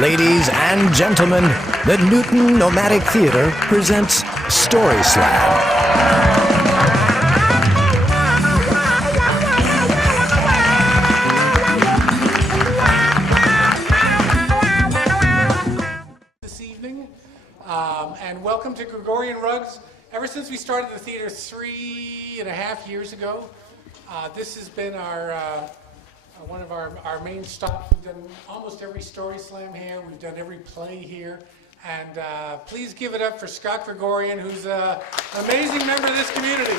Ladies and gentlemen, the Newton Nomadic Theater presents Story Slam. This evening, and welcome to Gregorian Rugs. Ever since we started the theater 3.5 years ago, this has been our one of our main stops. We've done almost every Story Slam here. We've done every play here. And please give it up for Scott Gregorian, who's an amazing member of this community.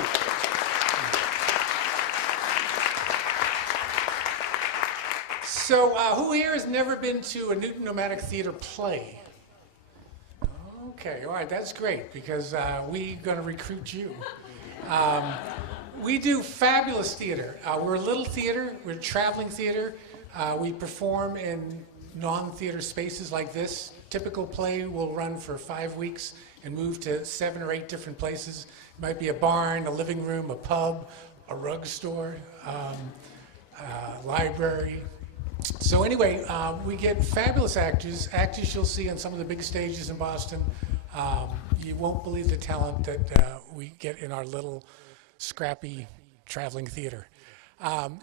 So who here has never been to a Newton Nomadic Theater play? Okay, all right, that's great, because we're going to recruit you. We do fabulous theater. We're a little theater, we're a traveling theater. We perform in non-theater spaces like this. Typical play will run for 5 weeks and move to 7 or 8 different places. It might be a barn, a living room, a pub, a rug store, library. So anyway, we get fabulous actors you'll see on some of the big stages in Boston. You won't believe the talent that we get in our little scrappy traveling theater.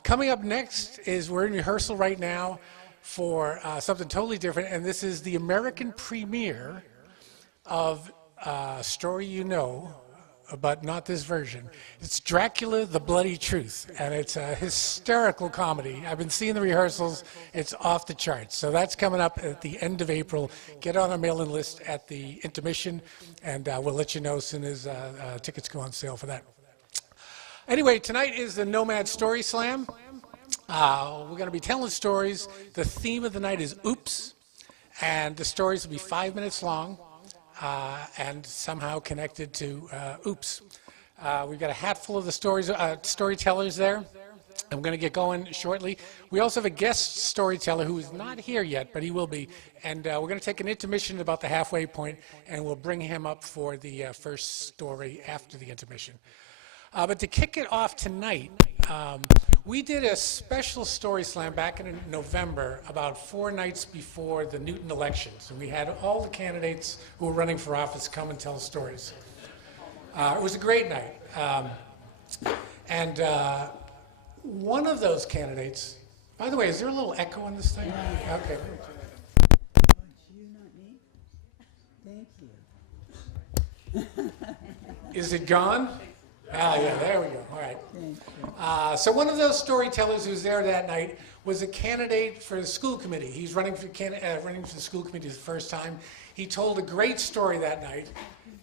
Coming up next is, we're in rehearsal right now for something totally different, and this is the American premiere of a story you know, but not this version. It's Dracula, the Bloody Truth, and it's a hysterical comedy. I've been seeing the rehearsals. It's off the charts. So that's coming up at the end of April. Get on our mailing list at the intermission, and we'll let you know as soon as tickets go on sale for that. Anyway, tonight is the Nomad Story Slam. We're going to be telling stories. The theme of the night is Oops, and the stories will be 5 minutes long and somehow connected to Oops. We've got a hatful of the storytellers there. I'm going to get going shortly. We also have a guest storyteller who is not here yet, but he will be. And we're going to take an intermission at about the halfway point, and we'll bring him up for the first story after the intermission. But to kick it off tonight, we did a special Story Slam back in November, about 4 nights before the Newton elections. And we had all the candidates who were running for office come and tell stories. It was a great night. And one of those candidates, by the way, is there a little echo on this thing? Okay. You, not me. Thank you. Is it gone? Ah, yeah, there we go. All right. So one of those storytellers who was there that night was a candidate for the school committee. He's running for the school committee the first time. He told a great story that night,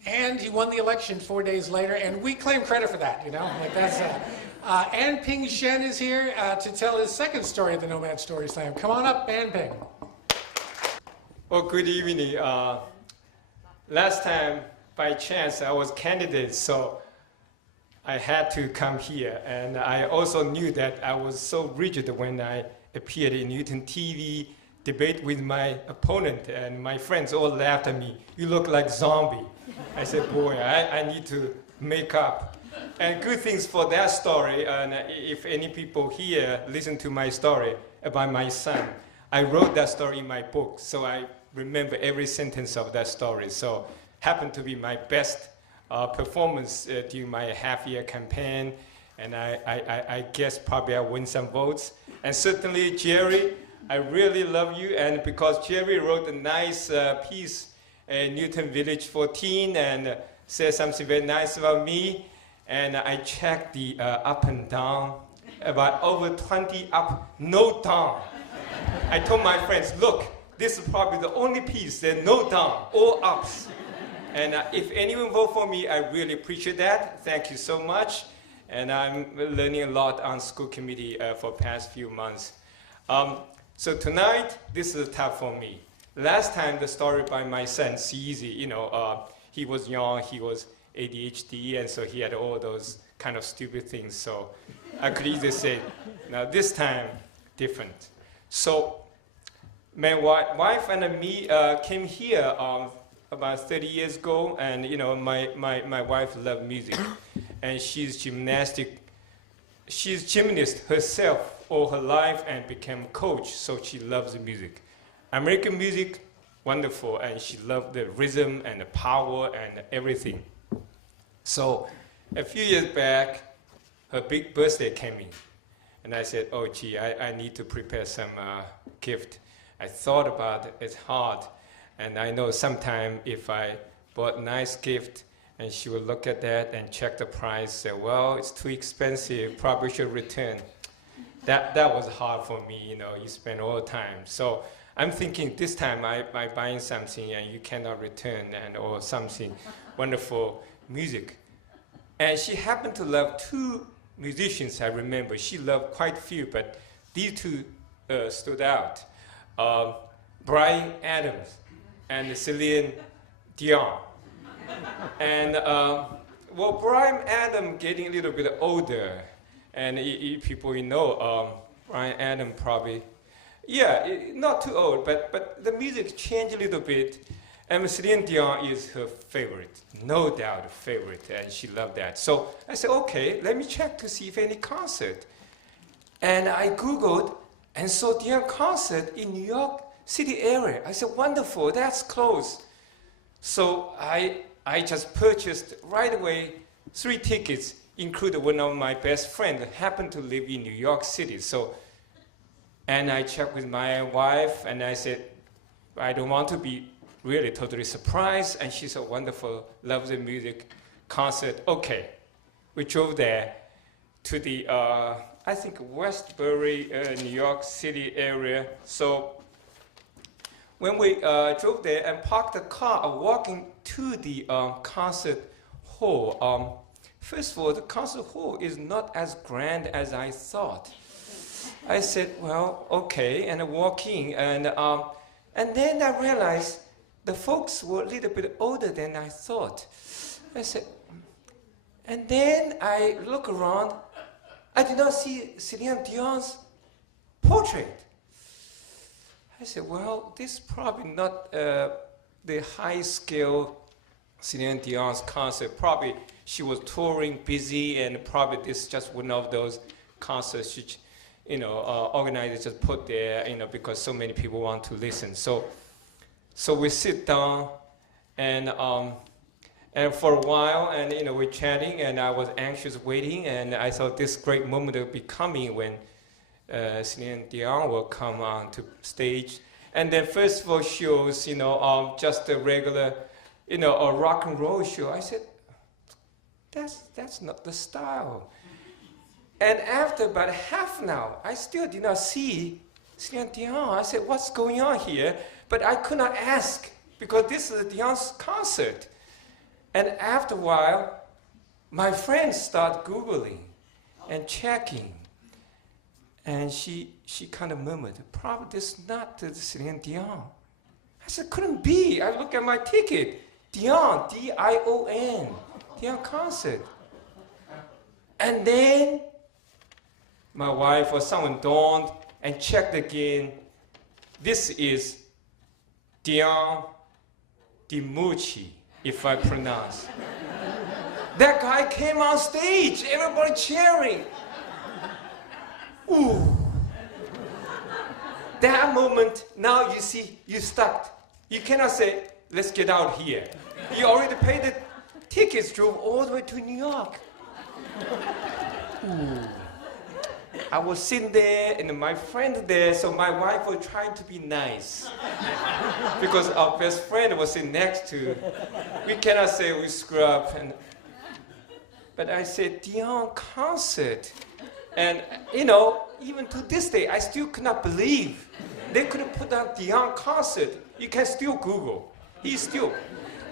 and he won the election 4 days later, and we claim credit for that, you know? Like that's, An Ping Shen is here to tell his second story at the Nomad Story Slam. Come on up, An Ping. Well, good evening. Last time, by chance, I was candidate, so I had to come here, and I also knew that I was so rigid when I appeared in Newton TV debate with my opponent, and my friends all laughed at me. You look like zombie. I said, boy, I need to make up. And good things for that story, and if any people here listen to my story about my son, I wrote that story in my book, so I remember every sentence of that story. So happened to be my best performance during my half-year campaign, and I guess probably I win some votes. And certainly, Jerry, I really love you, and because Jerry wrote a nice piece in Newton Village 14 and said something very nice about me, and I checked the up and down, about over 20 up, no down. I told my friends, look, this is probably the only piece that no down, all ups. And if anyone vote for me, I really appreciate that. Thank you so much. And I'm learning a lot on school committee for past few months. So tonight, this is tough for me. Last time, the story by my son, Caesar, you know, he was young, he was ADHD, and so he had all those kind of stupid things. So I could easily say, now this time, different. So my wife and me came here about 30 years ago, and you know, my wife loved music, and she's gymnast herself all her life and became a coach, so she loves music. American music, wonderful, and she loved the rhythm and the power and everything. So a few years back, her big birthday came in. And I said, oh, gee, I need to prepare some gift. I thought about it, it's hard. And I know sometime if I bought a nice gift, and she would look at that and check the price, say, well, it's too expensive, probably should return. That was hard for me, you know, you spend all the time. So I'm thinking this time I buying something and you cannot return, and or something wonderful music. And she happened to love two musicians, I remember. She loved quite a few, but these two stood out. Bryan Adams and Celine Dion. And well, Bryan Adams getting a little bit older, and people you know, Bryan Adams probably, yeah, not too old, but the music changed a little bit, and Celine Dion is her favorite, no doubt a favorite, and she loved that. So I said, okay, let me check to see if any concert. And I Googled and saw Dion concert in New York City area. I said, wonderful, that's close. So I just purchased right away 3 tickets, including one of my best friends that happened to live in New York City. So, and I checked with my wife, and I said, I don't want to be really totally surprised. And she said, wonderful, loves the music, concert. Okay, we drove there to the, I think, Westbury, New York City area. So when we drove there and parked the car, walking to the concert hall, first of all, the concert hall is not as grand as I thought. I said, well, okay, and I walk in, and then I realized the folks were a little bit older than I thought. I said, and then I look around, I did not see Celine Dion's portrait. I said, well, this is probably not the high-scale Celine Dion's concert. Probably she was touring, busy, and probably this is just one of those concerts she, you know, organizers just put there, you know, because so many people want to listen. So we sit down, and for a while, and you know, we're chatting, and I was anxious waiting, and I thought this great moment would be coming when Celine Dion will come on to stage. And then first of all shows, you know, just a regular, you know, a rock and roll show. I said, that's not the style. And after about half an hour, I still did not see Celine Dion. I said, what's going on here? But I could not ask, because this is Dion's concert. And after a while, my friends start Googling and checking. And she kind of murmured, probably this is not the Celine Dion. I said, couldn't be. I look at my ticket. Dion, D-I-O-N, Dion concert. And then my wife or someone dawned and checked again. This is Dion DiMucci, if I pronounce. That guy came on stage, everybody cheering. Ooh. That moment, now you see, you stuck. You cannot say, let's get out here. You already paid the tickets, drove all the way to New York. Ooh. I was sitting there, and my friend there, so my wife was trying to be nice. Because our best friend was sitting next to. We cannot say we screw up. But I said, Dion concert. And, you know, even to this day, I still could not believe they could have put on Dion concert. You can still Google. He's still.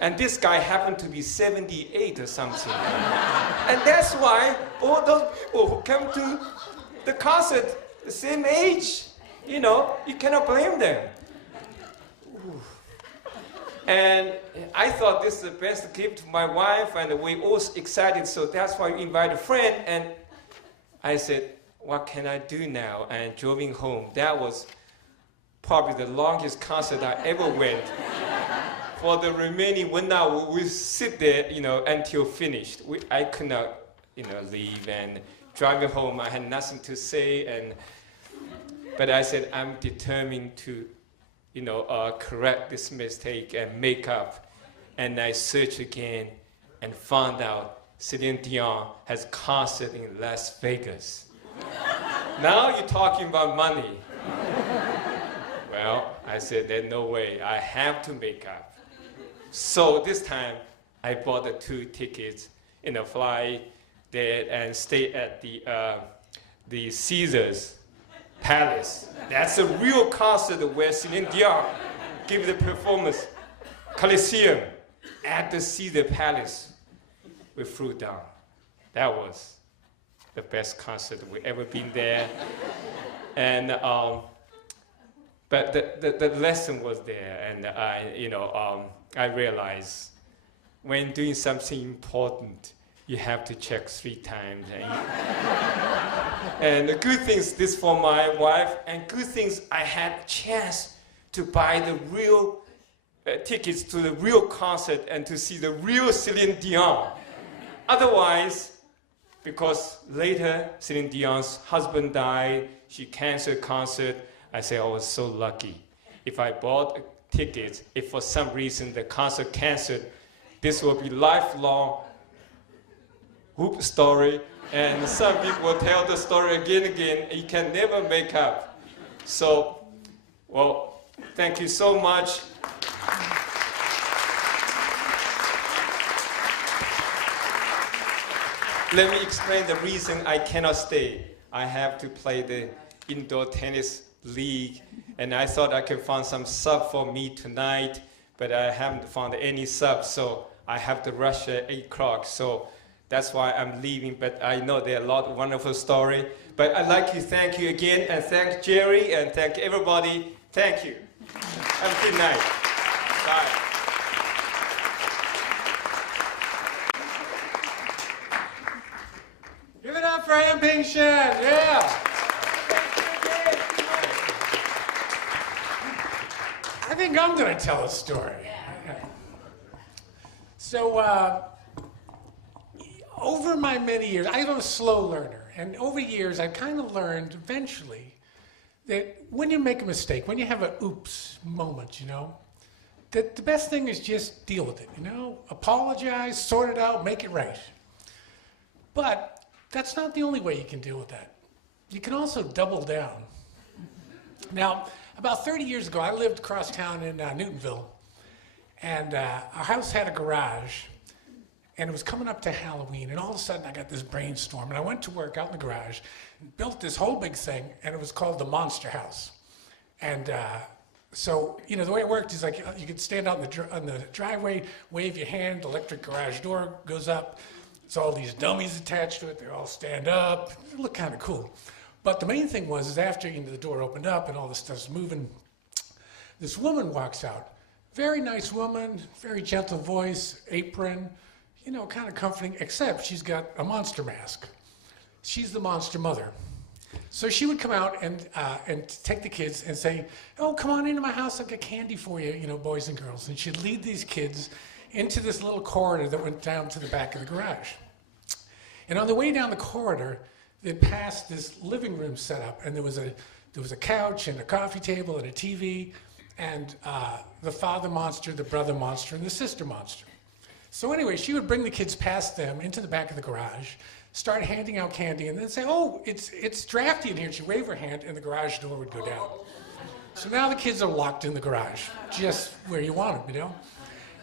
And this guy happened to be 78 or something. And that's why all those people who come to the concert, the same age, you know, you cannot blame them. Ooh. And I thought this is the best gift to my wife, and we all excited, so that's why we invited a friend. And I said, what can I do now? And driving home, that was probably the longest concert I ever went. For the remaining 1 hour, we sit there, you know, until finished. I could not, you know, leave. And driving home, I had nothing to say. But I said, I'm determined to correct this mistake and make up. And I searched again and found out Celine Dion has concert in Las Vegas. Now you're talking about money. Well, I said, there's no way. I have to make up. So this time, I bought the 2 tickets in a flight there and stay at the Caesars Palace. That's a real concert where Celine Dion gave the performance. Coliseum at the Caesar Palace. We flew down. That was the best concert we ever been there. And but the lesson was there, and I realized when doing something important, you have to check 3 times. And the good things, this for my wife, and good things I had a chance to buy the real tickets to the real concert and to see the real Celine Dion. Otherwise, because later Celine Dion's husband died, she canceled concert. I say I was so lucky. If I bought tickets, if for some reason the concert canceled, this will be lifelong hoop story, and some people will tell the story again and again, and you can never make up. So, well, thank you so much. Let me explain the reason I cannot stay. I have to play the indoor tennis league, and I thought I could find some sub for me tonight, but I haven't found any sub, so I have to rush at 8 o'clock. So that's why I'm leaving, but I know there are a lot of wonderful stories. But I'd like to thank you again, and thank Jerry, and thank everybody. Thank you. Have a good night. Bye. Give it up for Ann Ping Shen, yeah. I think I'm going to tell a story. So, over my many years, I'm a slow learner, and over years I've kind of learned eventually that when you make a mistake, when you have an oops moment, that the best thing is just deal with it, apologize, sort it out, make it right. But that's not the only way you can deal with that. You can also double down. Now, about 30 years ago, I lived across town in Newtonville, and our house had a garage, and it was coming up to Halloween, and all of a sudden I got this brainstorm, and I went to work out in the garage, and built this whole big thing, and it was called the Monster House. And so, the way it worked is like you could stand out on the driveway, wave your hand, electric garage door goes up. It's all these dummies attached to it. They all stand up. It looked kind of cool. But the main thing was after the door opened up and all the stuff's moving, this woman walks out. Very nice woman, very gentle voice, apron, kind of comforting, except she's got a monster mask. She's the monster mother. So she would come out and take the kids and say, oh, come on into my house, I've got candy for you, boys and girls. And she'd lead these kids into this little corridor that went down to the back of the garage. And on the way down the corridor, they passed this living room setup, and there was a couch and a coffee table and a TV, and the father monster, the brother monster, and the sister monster. So anyway, she would bring the kids past them into the back of the garage, start handing out candy, and then say, oh, it's drafty in here. She'd wave her hand, and the garage door would go down. So now the kids are locked in the garage, just where you want them,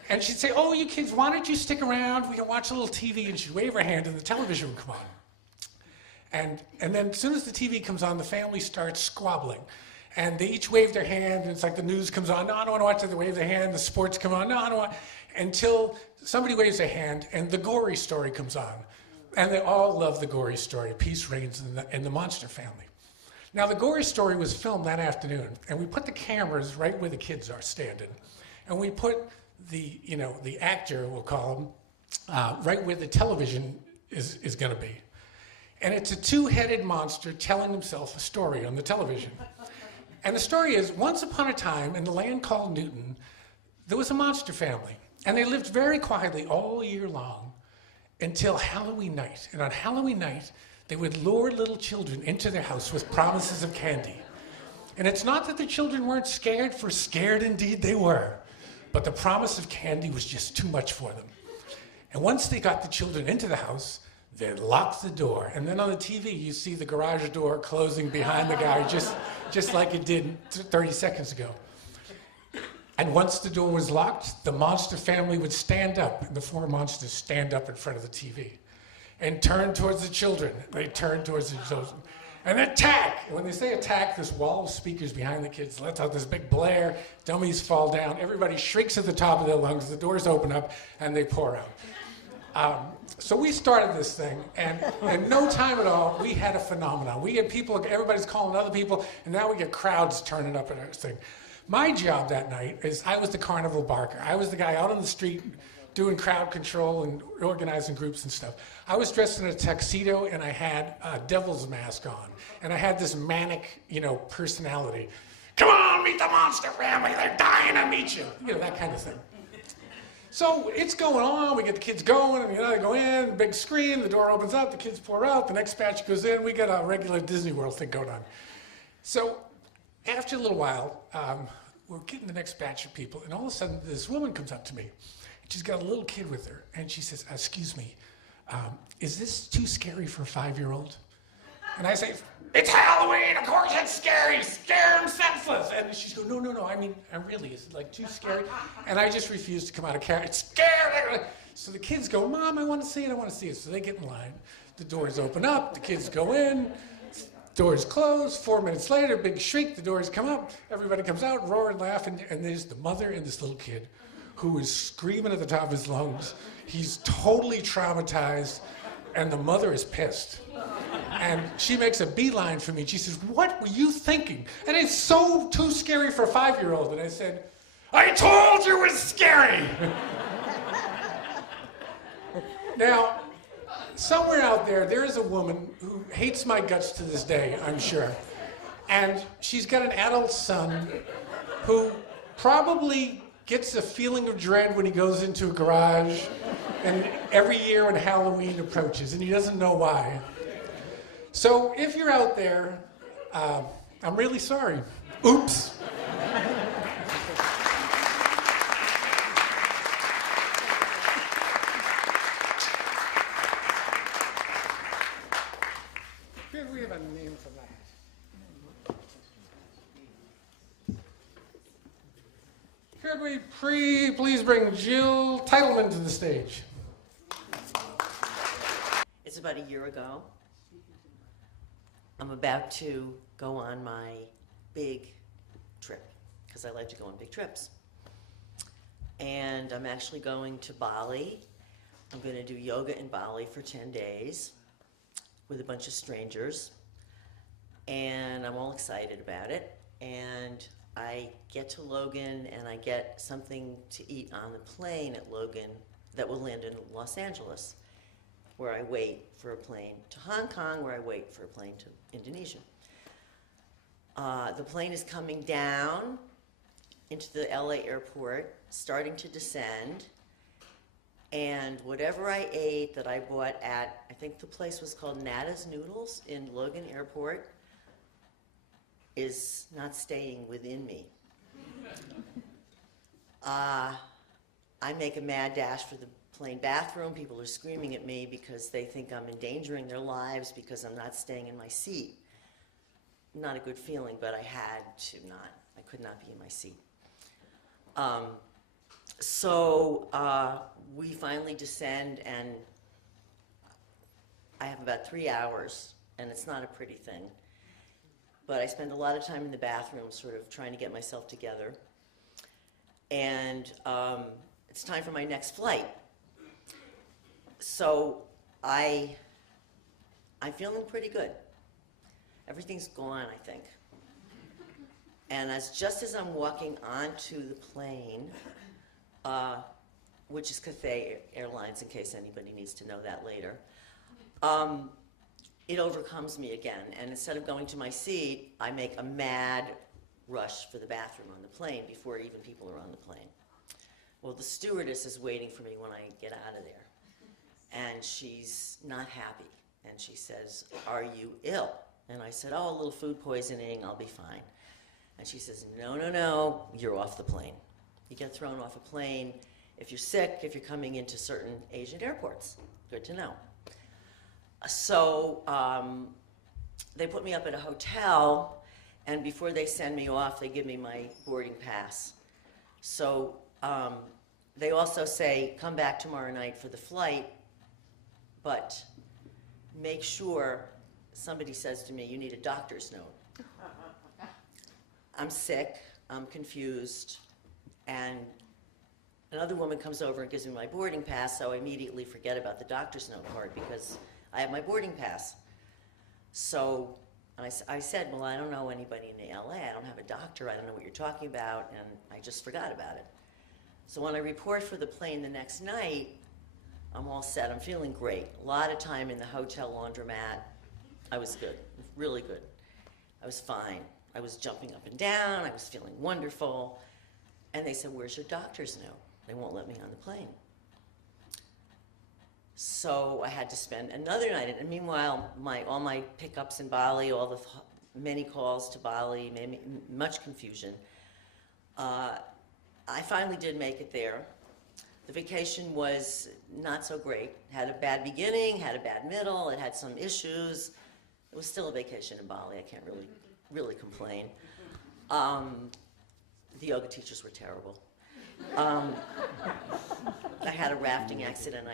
And she'd say, oh, you kids, why don't you stick around? We can watch a little TV. And she'd wave her hand, and the television would come on. And then as soon as the TV comes on, the family starts squabbling. And they each wave their hand, and it's like the news comes on. No, I don't want to watch it. They wave their hand. The sports come on. No, I don't want. Until somebody waves their hand, and the gory story comes on. And they all love the gory story. Peace reigns in the monster family. Now, the gory story was filmed that afternoon, and we put the cameras right where the kids are standing. And we put the actor, we'll call him, right where the television is going to be. And it's a two-headed monster telling himself a story on the television. And the story is, once upon a time, in the land called Newton, there was a monster family. And they lived very quietly all year long until Halloween night. And on Halloween night, they would lure little children into their house with promises of candy. And it's not that the children weren't scared, for scared indeed they were. But the promise of candy was just too much for them. And once they got the children into the house, they locked the door. And then on the TV, you see the garage door closing behind the guy, just like it did 30 seconds ago. And once the door was locked, the monster family would stand up, and the four monsters stand up in front of the TV and turn towards the children. They turn towards the children and attack. And when they say attack, this wall of speakers behind the kids lets out this big blare, dummies fall down, everybody shrieks at the top of their lungs, the doors open up, and they pour out. So we started this thing, and in no time at all, we had a phenomenon. We get people, everybody's calling other people, and now we get crowds turning up at our thing. My job that night is I was the carnival barker. I was the guy out on the street doing crowd control and organizing groups and stuff. I was dressed in a tuxedo and I had a devil's mask on. And I had this manic, personality. Come on, meet the monster family. They're dying to meet you. That kind of thing. So it's going on. We get the kids going, and they go in, big scream, the door opens up, the kids pour out, the next batch goes in. We got a regular Disney World thing going on. So after a little while, we're getting the next batch of people, and all of a sudden, this woman comes up to me. She's got a little kid with her, and she says, excuse me, is this too scary for a 5-year-old? And I say, it's Halloween, of course it's scary, scare them senseless. And she's going, no, I mean, really, is it too scary? And I just refuse to come out of character, it's scary. So the kids go, Mom, I want to see it. So they get in line, the doors open up, the kids go in, doors close, 4 minutes later, big shriek, the doors come up, everybody comes out, roar and laugh, and there's the mother and this little kid who is screaming at the top of his lungs. He's totally traumatized, and the mother is pissed. And she makes a beeline for me. She says, what were you thinking? And it's so too scary for a 5-year-old. And I said, I told you it was scary. Now, somewhere out there is a woman who hates my guts to this day, I'm sure. And she's got an adult son who probably gets a feeling of dread when he goes into a garage and every year when Halloween approaches, and he doesn't know why. So if you're out there, I'm really sorry. Oops. We have a name for that. Could we please bring Jill Titleman to the stage? It's about a year ago. I'm about to go on my big trip, because I like to go on big trips. And I'm actually going to Bali. I'm going to do yoga in Bali for 10 days with a bunch of strangers. And I'm all excited about it. And I get to Logan and I get something to eat on the plane at Logan that will land in Los Angeles, where I wait for a plane to Hong Kong, where I wait for a plane to Indonesia. The plane is coming down into the LA airport, starting to descend, and whatever I ate that I bought at, I think the place was called Nada's Noodles in Logan Airport, is not staying within me. I make a mad dash for the plane bathroom. People are screaming at me because they think I'm endangering their lives because I'm not staying in my seat. Not a good feeling, but I had to not. I could not be in my seat. So we finally descend, and I have about 3 hours, and it's not a pretty thing. But I spend a lot of time in the bathroom sort of trying to get myself together. And it's time for my next flight. So I'm feeling pretty good. Everything's gone, I think. And just as I'm walking onto the plane, which is Cathay Airlines, in case anybody needs to know that later, it overcomes me again. And instead of going to my seat, I make a mad rush for the bathroom on the plane before even people are on the plane. Well, the stewardess is waiting for me when I get out of there. And she's not happy. And she says, "Are you ill?" And I said, "Oh, a little food poisoning, I'll be fine." And she says, no, no, no, you're off the plane. You get thrown off a plane if you're sick, if you're coming into certain Asian airports. Good to know. So they put me up at a hotel, and before they send me off, they give me my boarding pass. So they also say, come back tomorrow night for the flight, but make sure, somebody says to me, you need a doctor's note. I'm sick, I'm confused, and another woman comes over and gives me my boarding pass, so I immediately forget about the doctor's note part because I have my boarding pass. So I said, well, I don't know anybody in the LA, I don't have a doctor, I don't know what you're talking about, and I just forgot about it. So when I report for the plane the next night, I'm all set, I'm feeling great. A lot of time in the hotel laundromat. I was good, really good. I was fine. I was jumping up and down, I was feeling wonderful. And they said, where's your doctor's note? They won't let me on the plane. So I had to spend another night, and meanwhile, all my pickups in Bali, all the many calls to Bali, much confusion. I finally did make it there. The vacation was not so great. Had a bad beginning, had a bad middle, it had some issues. It was still a vacation in Bali, I can't really complain. The yoga teachers were terrible. I had a rafting accident,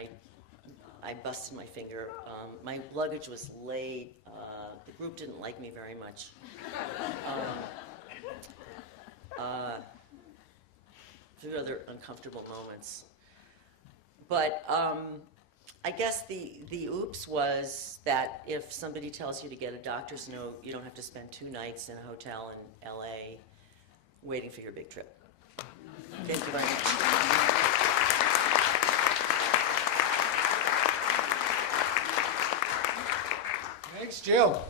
I busted my finger. My luggage was late. The group didn't like me very much. A few other uncomfortable moments. But I guess the oops was that if somebody tells you to get a doctor's note, you don't have to spend 2 nights in a hotel in LA waiting for your big trip. Thank you very much. Thanks, Jill.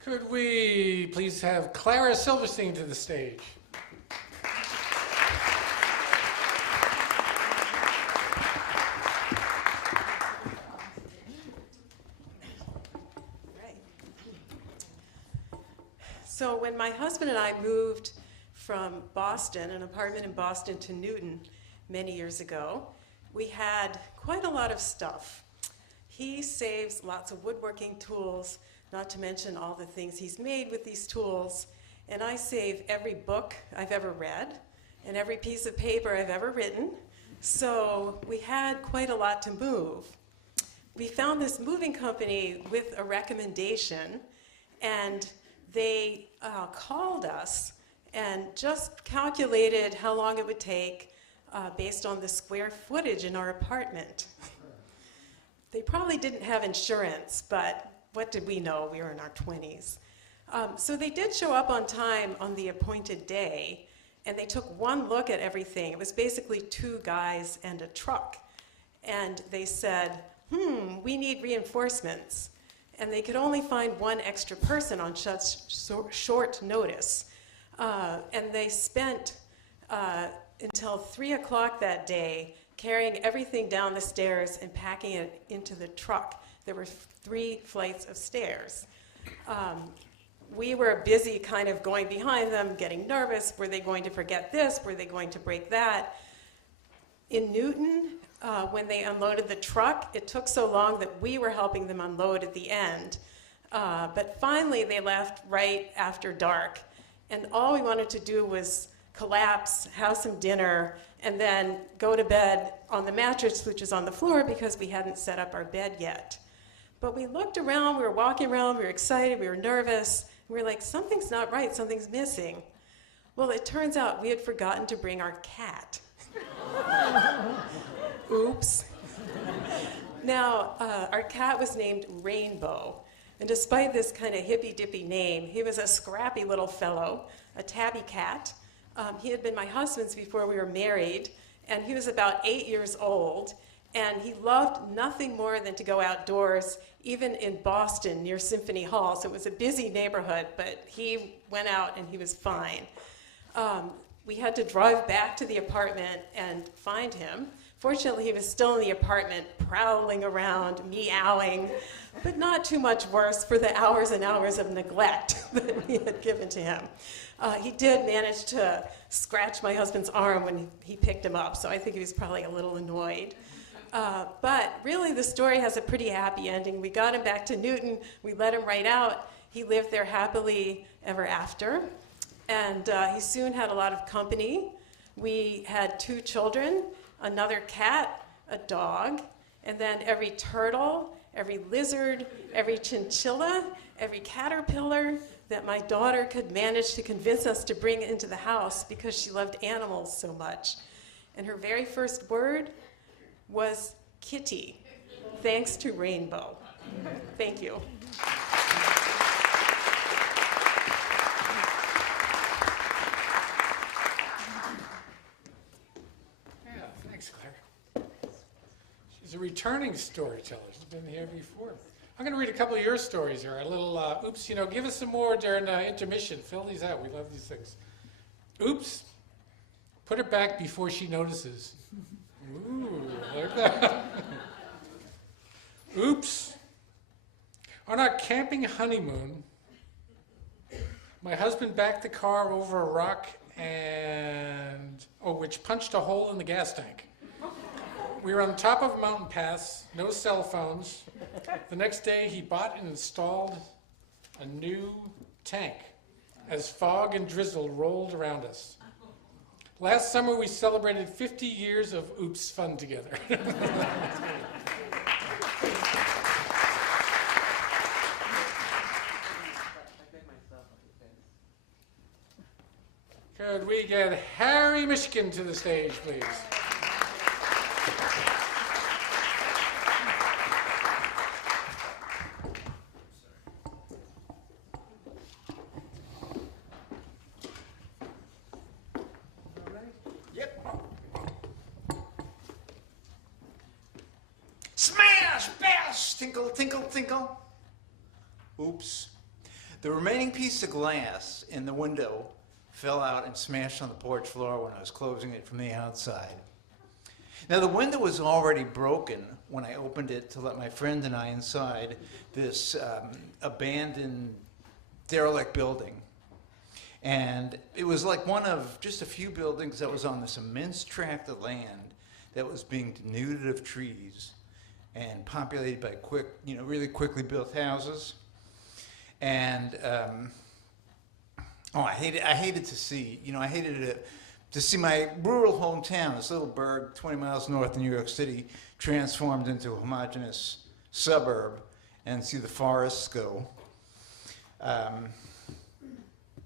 Could we please have Clara Silverstein to the stage? So when my husband and I moved from Boston, an apartment in Boston, to Newton many years ago, we had quite a lot of stuff. He saves lots of woodworking tools, not to mention all the things he's made with these tools, and I save every book I've ever read and every piece of paper I've ever written, so we had quite a lot to move. We found this moving company with a recommendation, and they called us and just calculated how long it would take based on the square footage in our apartment. They probably didn't have insurance, but what did we know? We were in our 20s. So they did show up on time on the appointed day, and they took one look at everything. It was basically 2 guys and a truck. And they said, we need reinforcements. And they could only find 1 extra person on such short notice. And they spent until 3 o'clock that day carrying everything down the stairs and packing it into the truck. There were 3 flights of stairs. We were busy kind of going behind them, getting nervous. Were they going to forget this? Were they going to break that? In Newton, when they unloaded the truck, it took so long that we were helping them unload at the end. But finally, they left right after dark. And all we wanted to do was collapse, have some dinner, and then go to bed on the mattress, which is on the floor, because we hadn't set up our bed yet. But we looked around, we were walking around, we were excited, we were nervous. We were like, something's not right, something's missing. Well, it turns out we had forgotten to bring our cat. Oops. Now, our cat was named Rainbow. And despite this kind of hippy-dippy name, he was a scrappy little fellow, a tabby cat. He had been my husband's before we were married, and he was about 8 years old, and he loved nothing more than to go outdoors, even in Boston near Symphony Hall. So it was a busy neighborhood, but he went out and he was fine. We had to drive back to the apartment and find him. Fortunately, he was still in the apartment, prowling around, meowing, but not too much worse for the hours and hours of neglect that we had given to him. He did manage to scratch my husband's arm when he picked him up, so I think he was probably a little annoyed. But really, the story has a pretty happy ending. We got him back to Newton. We let him right out. He lived there happily ever after. And he soon had a lot of company. We had 2 children, another cat, a dog, and then every turtle, every lizard, every chinchilla, every caterpillar that my daughter could manage to convince us to bring into the house because she loved animals so much. And her very first word was kitty, thanks to Rainbow. Thank you. Yeah, thanks, Claire. She's a returning storyteller. She's been here before. I'm going to read a couple of your stories here. A little, oops, give us some more during intermission. Fill these out. We love these things. Oops. Put her back before she notices. Ooh, like that. Oops. On our camping honeymoon, my husband backed the car over a rock which punched a hole in the gas tank. We were on top of a mountain pass, no cell phones. The next day, he bought and installed a new tank as fog and drizzle rolled around us. Last summer, we celebrated 50 years of Oops fun together. Could we get Harry Michigan to the stage, please? Smash! Bash! Tinkle, tinkle, tinkle. Oops. The remaining piece of glass in the window fell out and smashed on the porch floor when I was closing it from the outside. Now, the window was already broken when I opened it to let my friend and I inside this abandoned, derelict building. And it was like one of just a few buildings that was on this immense tract of land that was being denuded of trees and populated by really quickly built houses. And I hated to see, I hated it to see my rural hometown, this little burg 20 miles north of New York City, transformed into a homogeneous suburb, and see the forests go. And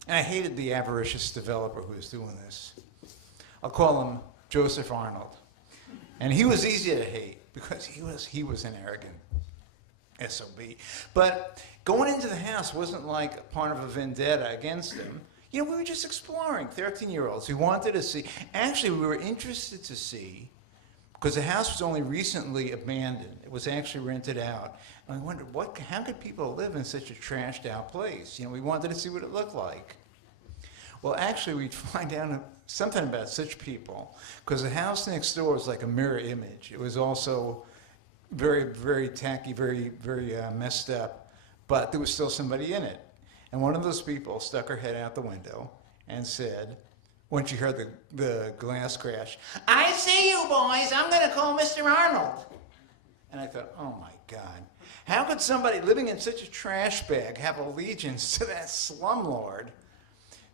I hated the avaricious developer who was doing this. I'll call him Joseph Arnold. And he was easy to hate because he was an arrogant SOB. But going into the house wasn't like part of a vendetta against him. We were just exploring, 13-year-olds. We wanted to see. Actually, we were interested to see, because the house was only recently abandoned. It was actually rented out. And we wondered, how could people live in such a trashed out place? We wanted to see what it looked like. Well, actually, we'd find out something about such people, because the house next door was like a mirror image. It was also very, very tacky, very, very messed up, but there was still somebody in it. And one of those people stuck her head out the window and said, when she heard the glass crash, "I see you boys, I'm going to call Mr. Arnold." And I thought, oh my God, how could somebody living in such a trash bag have allegiance to that slumlord?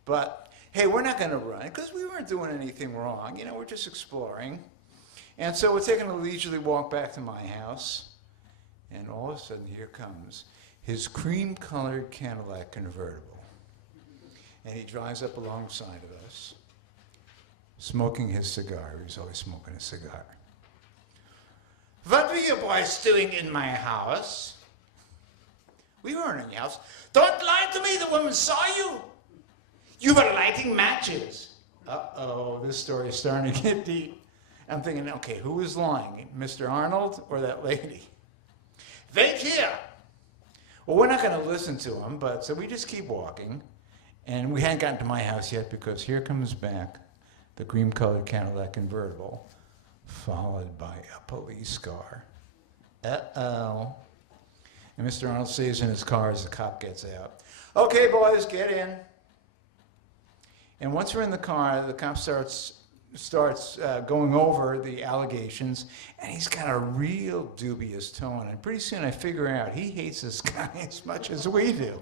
But hey, we're not going to run, because we weren't doing anything wrong. We're just exploring. And so we're taking a leisurely walk back to my house, and all of a sudden here comes his cream-colored Cadillac convertible. And he drives up alongside of us, smoking his cigar. He was always smoking a cigar. "What were you boys doing in my house?" "We weren't in your house." "Don't lie to me, the woman saw you. You were lighting matches." Uh-oh, this story is starting to get deep. I'm thinking, okay, who was lying, Mr. Arnold or that lady? "Wait here." Well, we're not going to listen to him, so we just keep walking. And we hadn't gotten to my house yet, because here comes back the cream-colored Cadillac convertible, followed by a police car. Uh-oh. And Mr. Arnold stays in his car as the cop gets out. Okay, boys, get in. And once we're in the car, the cop starts going over the allegations, and he's got a real dubious tone. And pretty soon I figure out he hates this guy as much as we do.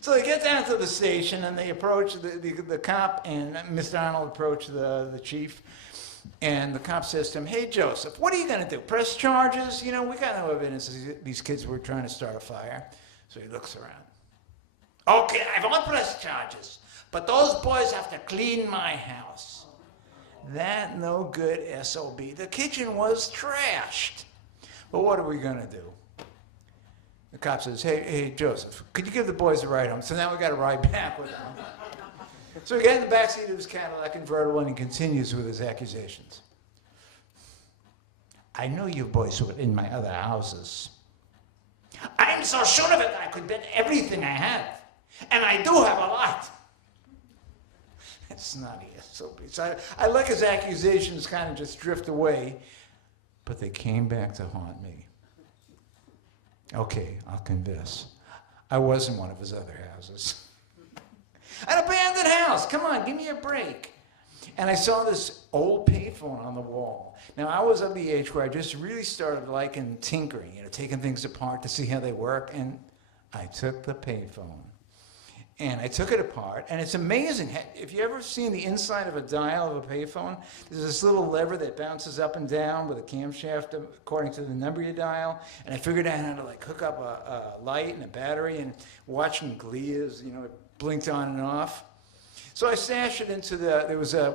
So they get down to the station, and they approach the cop, and Mr. Arnold approached the chief. And the cop says to him, "Hey, Joseph, what are you going to do? Press charges? You know, we got no evidence these kids were trying to start a fire." So he looks around. "Okay, I won't press charges, but those boys have to clean my house." That no good SOB. The kitchen was trashed. But what are we going to do? The cop says, hey, Joseph, could you give the boys a ride home? So now we got to ride back with them. So we get in the backseat of his Cadillac convertible, and he continues with his accusations. "I know you boys were in my other houses. I'm so sure of it I could bet everything I have. And I do have a lot." That's snotty SOB. So I let his accusations kind of just drift away, but they came back to haunt me. Okay, I'll confess. I was in one of his other houses. An abandoned house. Come on, give me a break. And I saw this old payphone on the wall. Now, I was of the age where I just really started liking tinkering, taking things apart to see how they work. And I took the payphone. And I took it apart, and it's amazing. If you ever seen the inside of a dial of a payphone, there's this little lever that bounces up and down with a camshaft according to the number you dial. And I figured out how to hook up a light and a battery, and watching Glee as it blinked on and off. So I stashed it into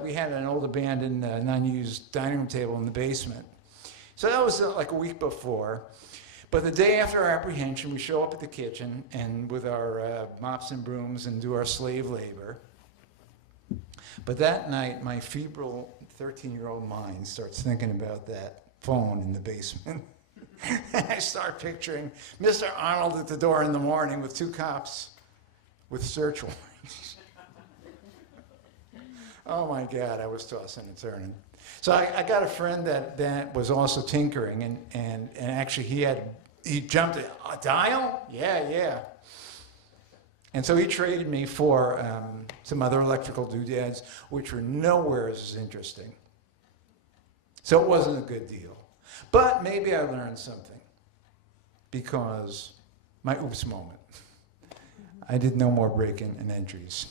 we had an old abandoned, non-used dining room table in the basement. So that was like a week before. But the day after our apprehension, we show up at the kitchen and with our mops and brooms and do our slave labor. But that night, my febrile 13-year-old mind starts thinking about that phone in the basement. I start picturing Mr. Arnold at the door in the morning with 2 cops with search warrants. Oh my God, I was tossing and turning. So I got a friend that was also tinkering, and actually he jumped a dial? Yeah. And so he traded me for some other electrical doodads, which were nowhere as interesting. So it wasn't a good deal. But maybe I learned something, because my oops moment. I did no more break-in and entries.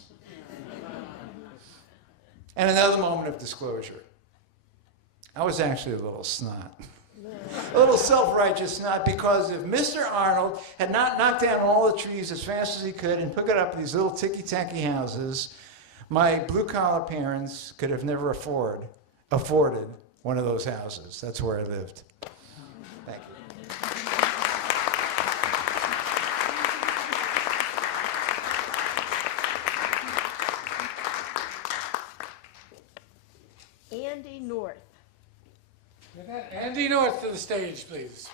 And another moment of disclosure. I was actually a little snot. A little self-righteous snot, because if Mr. Arnold had not knocked down all the trees as fast as he could and put up these little ticky-tacky houses, my blue-collar parents could have never afforded one of those houses. That's where I lived. Thank you. Andy North. Andy North to the stage, please.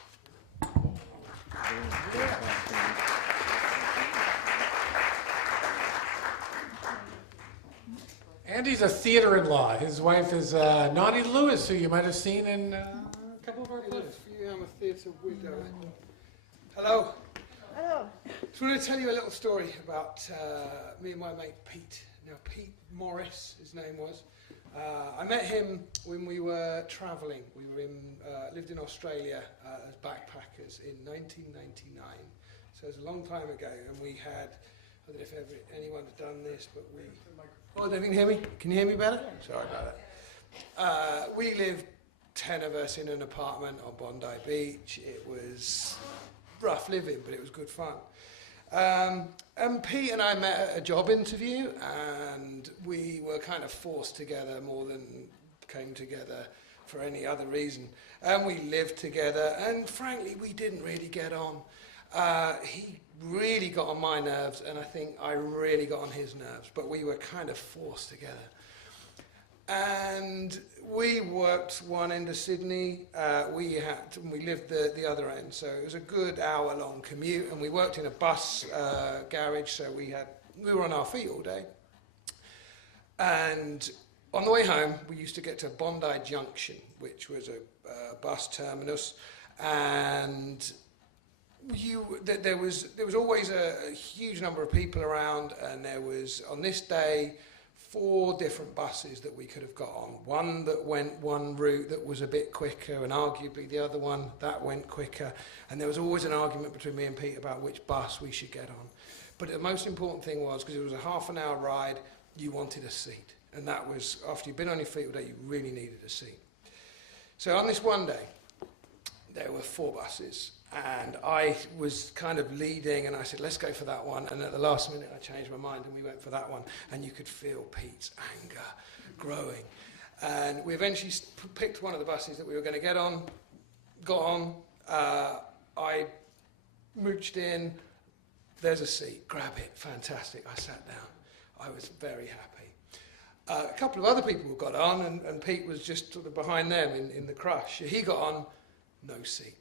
Andy's a theater-in-law. His wife is Naughty Lewis, who you might have seen in a couple of our plays. Yeah, I'm a theatre widow. Hello. Hello. Just wanted to tell you a little story about me and my mate Pete. Now, Pete Morris, his name was. I met him when we were travelling. We were lived in Australia as backpackers in 1999. So it was a long time ago, and we had, I don't know if anyone's done this, but we... Oh, don't you hear me? Can you hear me better? Sorry about that. We lived 10 of us in an apartment on Bondi Beach. It was rough living, but it was good fun. And Pete and I met at a job interview, and we were kind of forced together more than came together for any other reason. And we lived together, and frankly, we didn't really get on. He really got on my nerves, and I think I really got on his nerves, but we were kind of forced together. And we worked one end of Sydney, we lived the other end, so it was a good hour-long commute, and we worked in a bus garage, so we were on our feet all day. And on the way home, we used to get to Bondi Junction, which was a bus terminus, and there was always a huge number of people around, and there was, on this day, 4 different buses that we could have got on. One that went one route that was a bit quicker, and arguably the other one that went quicker. And there was always an argument between me and Pete about which bus we should get on. But the most important thing was, because it was a half-an-hour ride, you wanted a seat. And that was, after you'd been on your feet all day, you really needed a seat. So on this one day, there were 4 buses. And I was kind of leading, and I said, let's go for that one. And at the last minute, I changed my mind, and we went for that one. And you could feel Pete's anger growing. And we eventually picked one of the buses that we were going to get on, got on. I mooched in. There's a seat. Grab it. Fantastic. I sat down. I was very happy. A couple of other people got on, and Pete was just sort of behind them in the crush. He got on, no seat.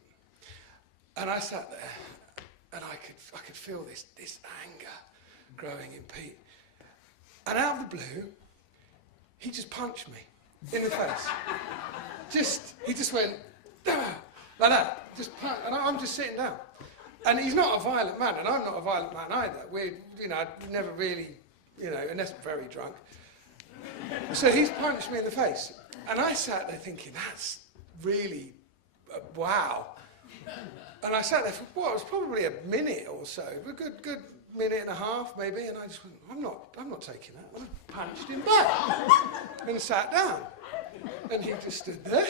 And I sat there, and I could feel this anger growing in Pete. And out of the blue, he just punched me in the face. He just went, like that. Just punch, and I'm just sitting down. And he's not a violent man, and I'm not a violent man either. I'd never really, unless I'm very drunk. So he's punched me in the face. And I sat there thinking, that's really, wow. And I sat there for, it was probably a minute or so, a good minute and a half maybe, and I just went, I'm not taking that. And I punched him back and sat down. And he just stood there.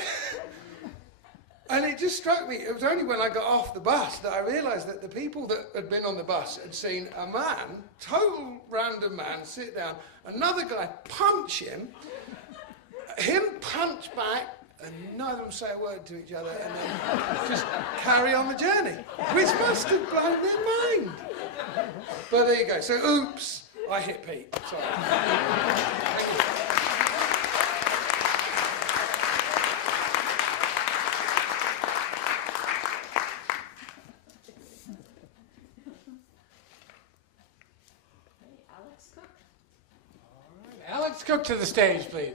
And it just struck me, it was only when I got off the bus that I realised that the people that had been on the bus had seen a man, total random man, sit down, another guy punch him punch back, and neither of them say a word to each other, and then just carry on the journey, which must have blown their mind. But there you go. So, oops, I hit Pete. Sorry. Thank you. Alex Cook to the stage, please.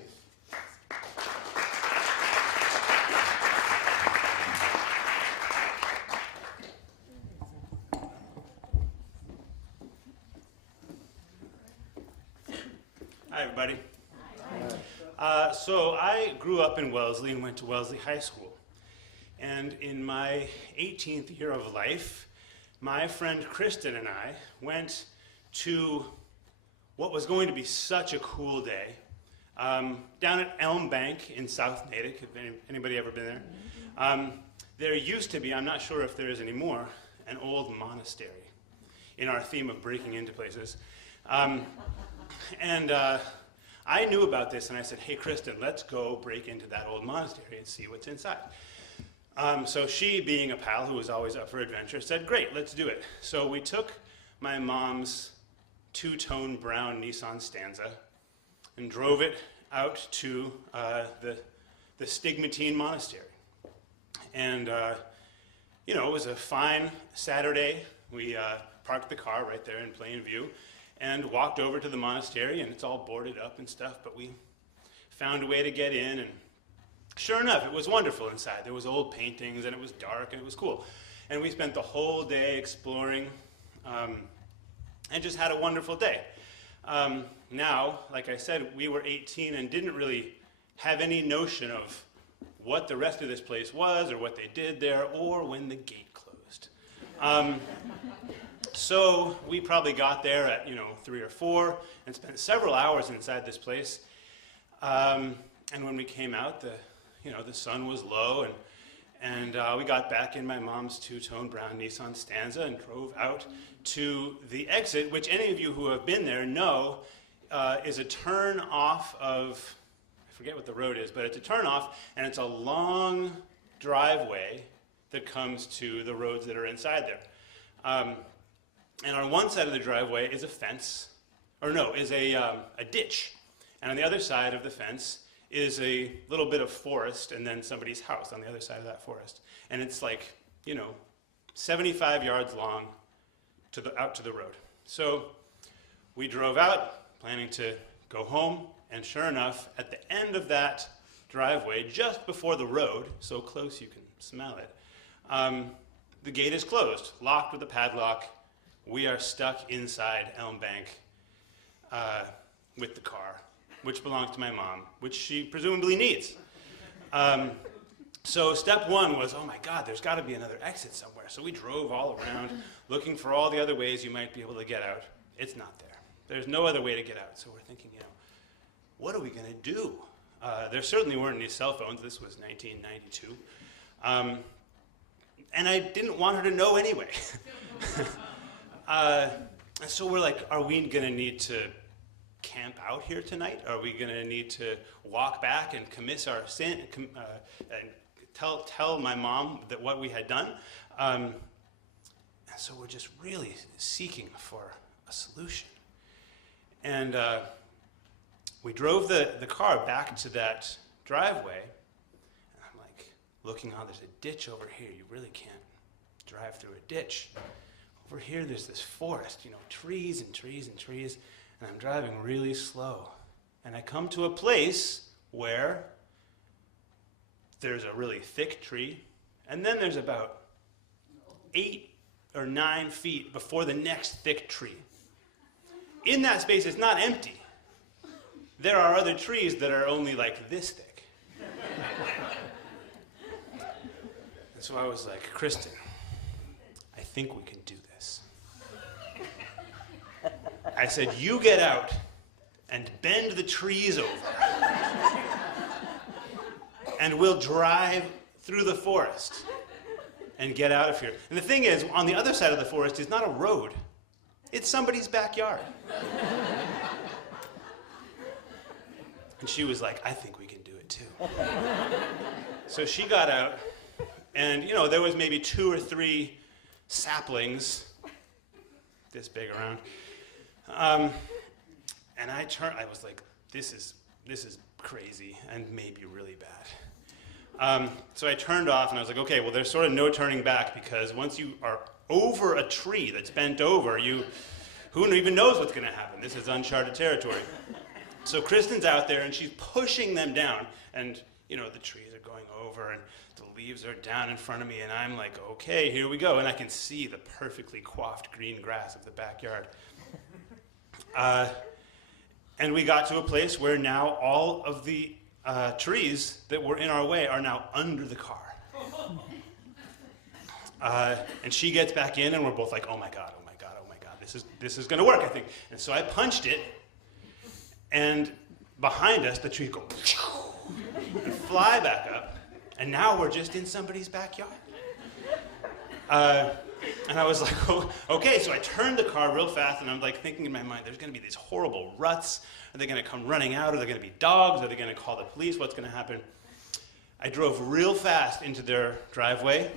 Hi, everybody. So I grew up in Wellesley and went to Wellesley High School. And in my 18th year of life, my friend Kristen and I went to what was going to be such a cool day down at Elm Bank in South Natick. Have anybody ever been there? There used to be, I'm not sure if there is anymore, an old monastery in our theme of breaking into places. I knew about this, and I said, hey, Kristen, let's go break into that old monastery and see what's inside. So she, being a pal who was always up for adventure, said, great, let's do it. So we took my mom's two-tone brown Nissan Stanza and drove it out to the Stigmatine Monastery. And, it was a fine Saturday. We parked the car right there in plain view and walked over to the monastery, and it's all boarded up and stuff, but we found a way to get in, and sure enough, it was wonderful inside. There was old paintings, and it was dark, and it was cool. And we spent the whole day exploring, and just had a wonderful day. Now, like I said, we were 18 and didn't really have any notion of what the rest of this place was, or what they did there, or when the gate closed. So we probably got there at 3 or 4 and spent several hours inside this place. And when we came out, the sun was low, and we got back in my mom's two-tone brown Nissan Stanza and drove out to the exit, which any of you who have been there know is a turn off of, I forget what the road is, but it's a turn off, and it's a long driveway that comes to the roads that are inside there. And on one side of the driveway is a fence, is a ditch. And on the other side of the fence is a little bit of forest and then somebody's house on the other side of that forest. And it's 75 yards long out to the road. So we drove out, planning to go home, and sure enough, at the end of that driveway just before the road, so close you can smell it. The gate is closed, locked with a padlock. We are stuck inside Elm Bank with the car, which belongs to my mom, which she presumably needs. So step one was, oh my God, there's got to be another exit somewhere. So we drove all around looking for all the other ways you might be able to get out. It's not there. There's no other way to get out. So we're thinking, what are we going to do? There certainly weren't any cell phones. This was 1992. And I didn't want her to know anyway. So we're like, are we going to need to camp out here tonight? Are we going to need to walk back and commit our sin and tell my mom that what we had done? And so we're just really seeking for a solution. And we drove the car back to that driveway, and I'm like, looking on, there's a ditch over here. You really can't drive through a ditch. Over here, there's this forest, trees and trees and trees, and I'm driving really slow. And I come to a place where there's a really thick tree, and then there's about 8 or 9 feet before the next thick tree. In that space, it's not empty. There are other trees that are only like this thick. And so I was like, Kristen, I think we can do this. I said, you get out and bend the trees over. And we'll drive through the forest and get out of here. And the thing is, on the other side of the forest is not a road. It's somebody's backyard. And she was like, I think we can do it too. So she got out, and there was maybe 2 or 3 saplings, this big around. And I was like, this is crazy and maybe really bad. So I turned off and I was like, okay, well, there's sort of no turning back, because once you are over a tree that's bent over, who even knows what's going to happen? This is uncharted territory. So Kristen's out there and she's pushing them down, and the trees are going over and the leaves are down in front of me, and I'm like, okay, here we go. And I can see the perfectly coiffed green grass of the backyard. And we got to a place where now all of the trees that were in our way are now under the car. And she gets back in, and we're both like, oh my God, this is going to work, I think. And so I punched it, and behind us, the trees go and fly back up, and now we're just in somebody's backyard. And I was like, oh, okay, so I turned the car real fast, and I'm like thinking in my mind, there's going to be these horrible ruts. Are they going to come running out? Are there going to be dogs? Are they going to call the police? What's going to happen? I drove real fast into their driveway,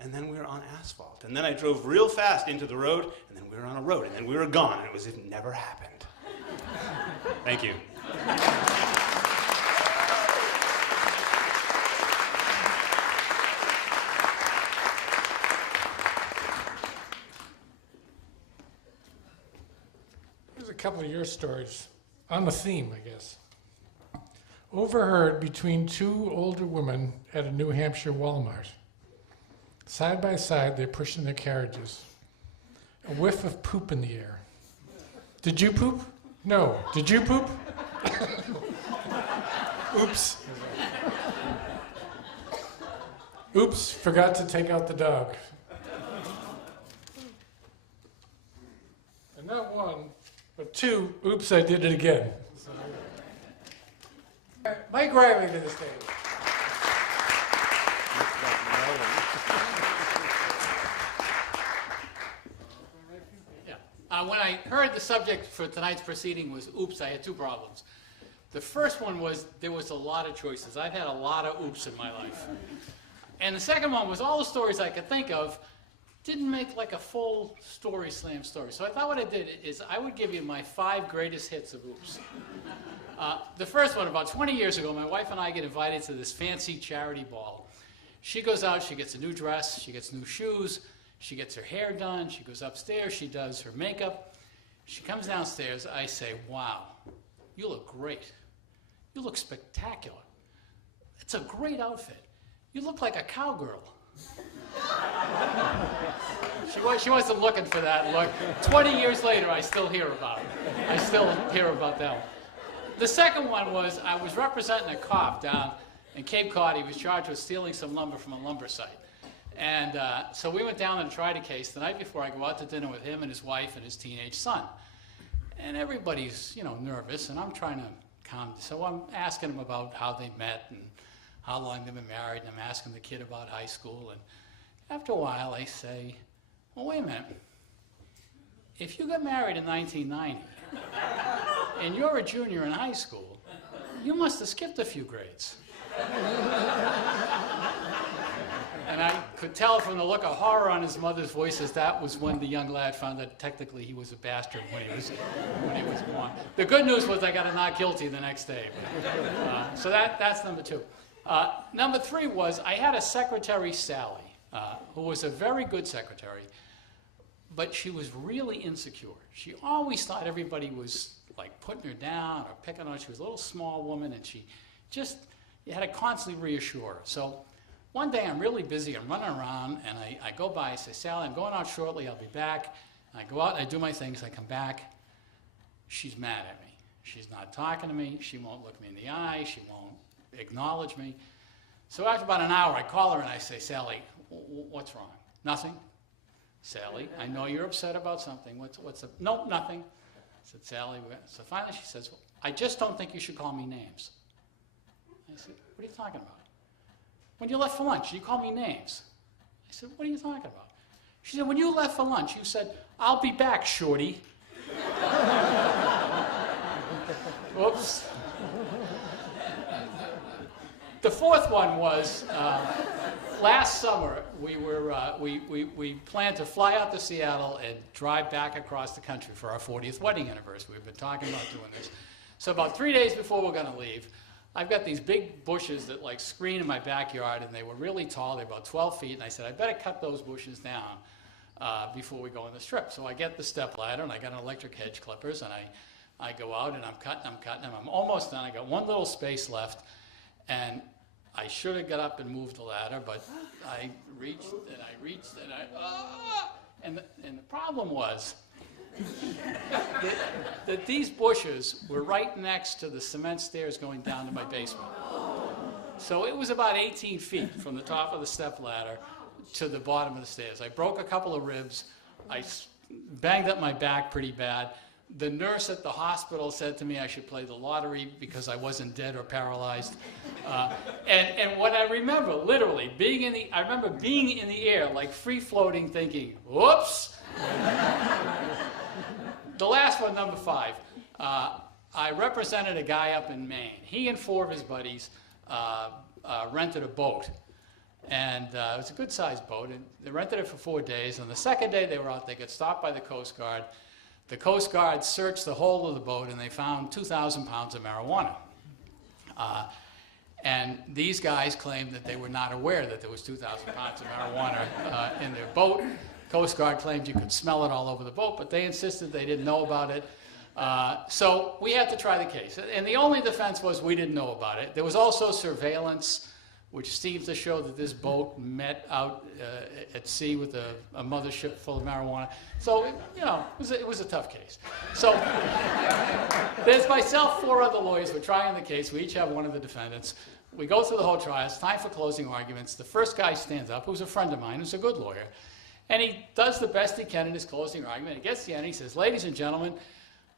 and then we were on asphalt. And then I drove real fast into the road, and then we were on a road, and then we were gone, and it was as if it never happened. Thank you. Here's a couple of your stories on the theme, I guess. Overheard between 2 older women at a New Hampshire Walmart. Side by side, they're pushing their carriages. A whiff of poop in the air. Did you poop? No. Did you poop? Oops. Oops, forgot to take out the dog. And not 1, but 2, oops, I did it again. Mike Riley to the stage. When I heard the subject for tonight's proceeding was oops, I had 2 problems. The first one was there was a lot of choices. I've had a lot of oops in my life. And the second one was all the stories I could think of didn't make like a full story slam story. So I thought what I did is I would give you my 5 greatest hits of oops. The first one, about 20 years ago, my wife and I get invited to this fancy charity ball. She goes out, she gets a new dress, she gets new shoes, she gets her hair done, she goes upstairs, she does her makeup. She comes downstairs, I say, wow, you look great. You look spectacular. it's a great outfit. You look like a cowgirl. She wasn't looking for that look. 20 years later, I still hear about it. I still hear about that one. The second one was I was representing a cop down in Cape Cod. He was charged with stealing some lumber from a lumber site. And so we went down and tried a case. The night before, I go out to dinner with him and his wife and his teenage son. And everybody's, nervous, and I'm trying to calm. So I'm asking him about how they met and how long they've been married, and I'm asking the kid about high school. And after a while, I say, well, wait a minute. If you got married in 1990 and you're a junior in high school, you must have skipped a few grades. And I could tell from the look of horror on his mother's voice as that was when the young lad found that technically he was a bastard when he was born. The good news was I got a not guilty the next day. So that's number two. Number three was I had a secretary, Sally, who was a very good secretary, but she was really insecure. She always thought everybody was like putting her down or picking on her. She was a little small woman, and you had to constantly reassure her. So one day I'm really busy, I'm running around, and I go by, I say, Sally, I'm going out shortly, I'll be back. And I go out, and I do my things, I come back, she's mad at me. She's not talking to me, she won't look me in the eye, she won't acknowledge me. So after about an hour, I call her and I say, Sally, what's wrong? Nothing. Sally, I know you're upset about something. What's the, nope, nothing. I said, Sally, so finally she says, well, I just don't think you should call me names. I said, what are you talking about? When you left for lunch, you called me names. I said, what are you talking about? She said, when you left for lunch, you said, I'll be back, shorty. Whoops. The fourth one was last summer we planned to fly out to Seattle and drive back across the country for our 40th wedding anniversary. We've been talking about doing this. So about 3 days before we're going to leave, I've got these big bushes that like screen in my backyard, and they were really tall. They're about 12 feet, and I said, I better cut those bushes down before we go on this trip. So I get the step ladder, and I got an electric hedge clippers, and I go out, and I'm cutting, and I'm almost done. I got one little space left, and I should have got up and moved the ladder, but I reached, and the problem was that these bushes were right next to the cement stairs going down to my basement. So it was about 18 feet from the top of the step ladder to the bottom of the stairs. I broke a couple of ribs. I banged up my back pretty bad. The nurse at the hospital said to me I should play the lottery because I wasn't dead or paralyzed. And what I remember, literally, I remember being in the air, like free-floating, thinking, whoops. The last one, number 5. I represented a guy up in Maine. He and 4 of his buddies rented a boat. And it was a good-sized boat. And they rented it for 4 days. On the second day they were out, they got stopped by the Coast Guard. The Coast Guard searched the whole of the boat, and they found 2,000 pounds of marijuana. And these guys claimed that they were not aware that there was 2,000 pounds of marijuana in their boat. Coast Guard claimed you could smell it all over the boat, but they insisted they didn't know about it. So we had to try the case. And the only defense was we didn't know about it. There was also surveillance, which seems to show that this boat met out at sea with a mothership full of marijuana. So, it was a tough case. So there's myself, 4 other lawyers. We're trying the case. We each have one of the defendants. We go through the whole trial. It's time for closing arguments. The first guy stands up, who's a friend of mine, who's a good lawyer. And he does the best he can in his closing argument. He gets to the end, he says, ladies and gentlemen,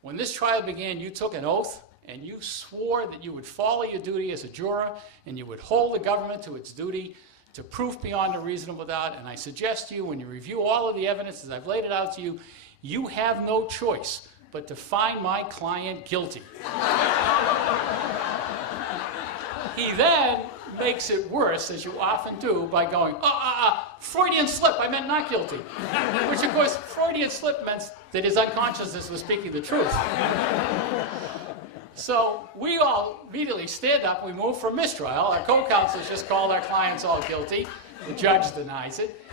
when this trial began, you took an oath and you swore that you would follow your duty as a juror and you would hold the government to its duty to proof beyond a reasonable doubt. And I suggest to you, when you review all of the evidence as I've laid it out to you, you have no choice but to find my client guilty. He then makes it worse, as you often do, by going, Freudian slip, I meant not guilty. Which, of course, Freudian slip meant that his unconsciousness was speaking the truth. So we all immediately stand up, we move for mistrial. Our co-counsels just called our clients all guilty. The judge denies it.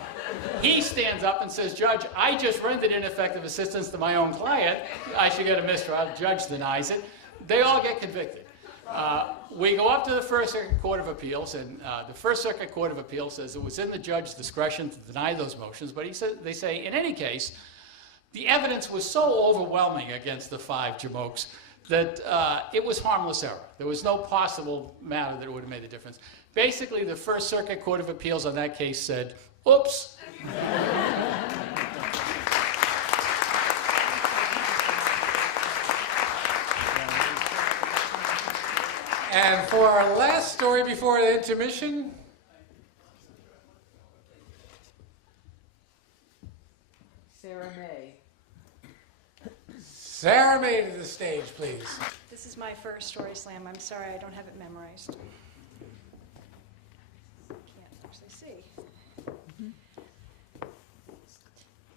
He stands up and says, Judge, I just rendered ineffective assistance to my own client. I should get a mistrial. The judge denies it. They all get convicted. We go up to the First Circuit Court of Appeals, and the First Circuit Court of Appeals says it was in the judge's discretion to deny those motions, but they say, in any case, the evidence was so overwhelming against the 5 Jamokes that it was harmless error. There was no possible matter that it would have made a difference. Basically, the First Circuit Court of Appeals on that case said, oops. And for our last story before the intermission, Sarah May. Sarah May to the stage, please. This is my first story slam. I'm sorry, I don't have it memorized. Can't actually see.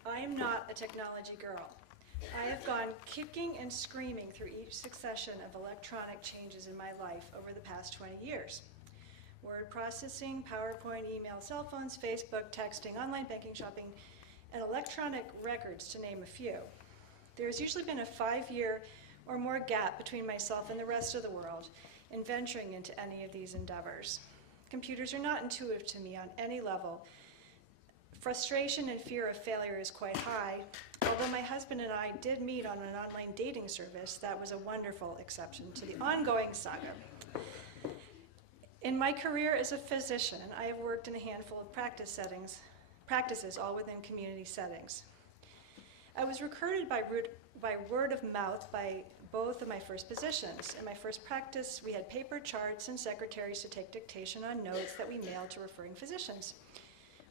I am not a technology girl. I have gone kicking and screaming through each succession of electronic changes in my life over the past 20 years. Word processing, PowerPoint, email, cell phones, Facebook, texting, online banking, shopping, and electronic records, to name a few. There's usually been a 5-year or more gap between myself and the rest of the world in venturing into any of these endeavors. Computers are not intuitive to me on any level. Frustration and fear of failure is quite high. Although my husband and I did meet on an online dating service, that was a wonderful exception to the ongoing saga. In my career as a physician, I have worked in a handful of practices, all within community settings. I was recruited by word of mouth by both of my first positions. In my first practice, we had paper charts and secretaries to take dictation on notes that we mailed to referring physicians.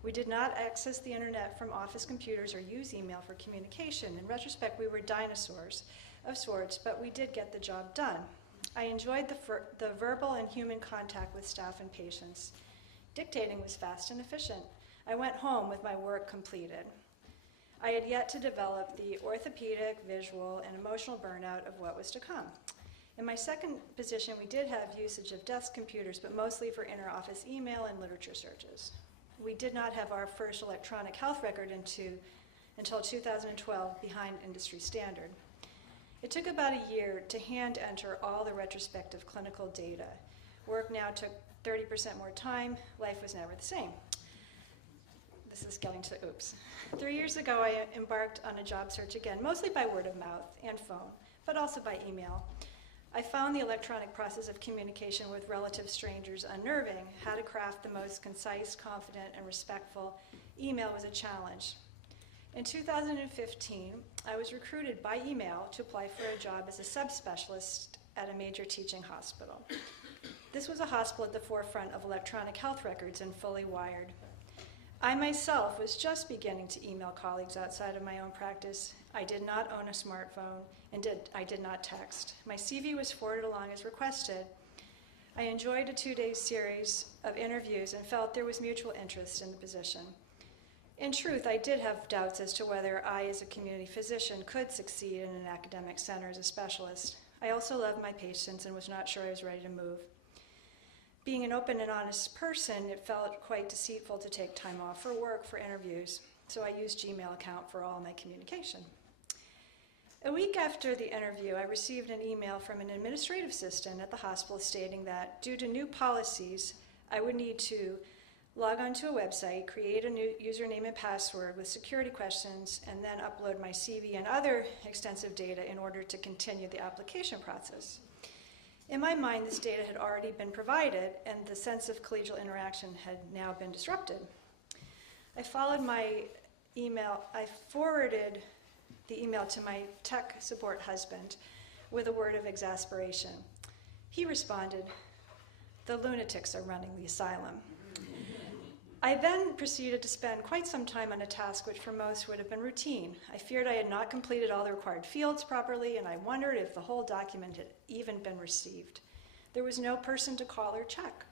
We did not access the internet from office computers or use email for communication. In retrospect, we were dinosaurs of sorts, but we did get the job done. I enjoyed the verbal and human contact with staff and patients. Dictating was fast and efficient. I went home with my work completed. I had yet to develop the orthopedic, visual, and emotional burnout of what was to come. In my second position, we did have usage of desk computers, but mostly for inter-office email and literature searches. We did not have our first electronic health record until 2012, behind industry standard. It took about a year to hand enter all the retrospective clinical data. Work now took 30% more time. Life was never the same. This is getting to the oops. 3 years ago, I embarked on a job search again, mostly by word of mouth and phone, but also by email. I found the electronic process of communication with relative strangers unnerving. How to craft the most concise, confident, and respectful email was a challenge. In 2015, I was recruited by email to apply for a job as a subspecialist at a major teaching hospital. This was a hospital at the forefront of electronic health records and fully wired. I myself was just beginning to email colleagues outside of my own practice. I did not own a smartphone, and I did not text. My CV was forwarded along as requested. I enjoyed a 2-day series of interviews and felt there was mutual interest in the position. In truth, I did have doubts as to whether I, as a community physician, could succeed in an academic center as a specialist. I also loved my patients and was not sure I was ready to move. Being an open and honest person, it felt quite deceitful to take time off for work for interviews, so I used Gmail account for all my communication. A week after the interview, I received an email from an administrative assistant at the hospital stating that due to new policies, I would need to log onto a website, create a new username and password with security questions, and then upload my CV and other extensive data in order to continue the application process. In my mind, this data had already been provided, and the sense of collegial interaction had now been disrupted. I forwarded the email to my tech support husband with a word of exasperation. He responded, "The lunatics are running the asylum." I then proceeded to spend quite some time on a task which for most would have been routine. I feared I had not completed all the required fields properly, and I wondered if the whole document had even been received. There was no person to call or check.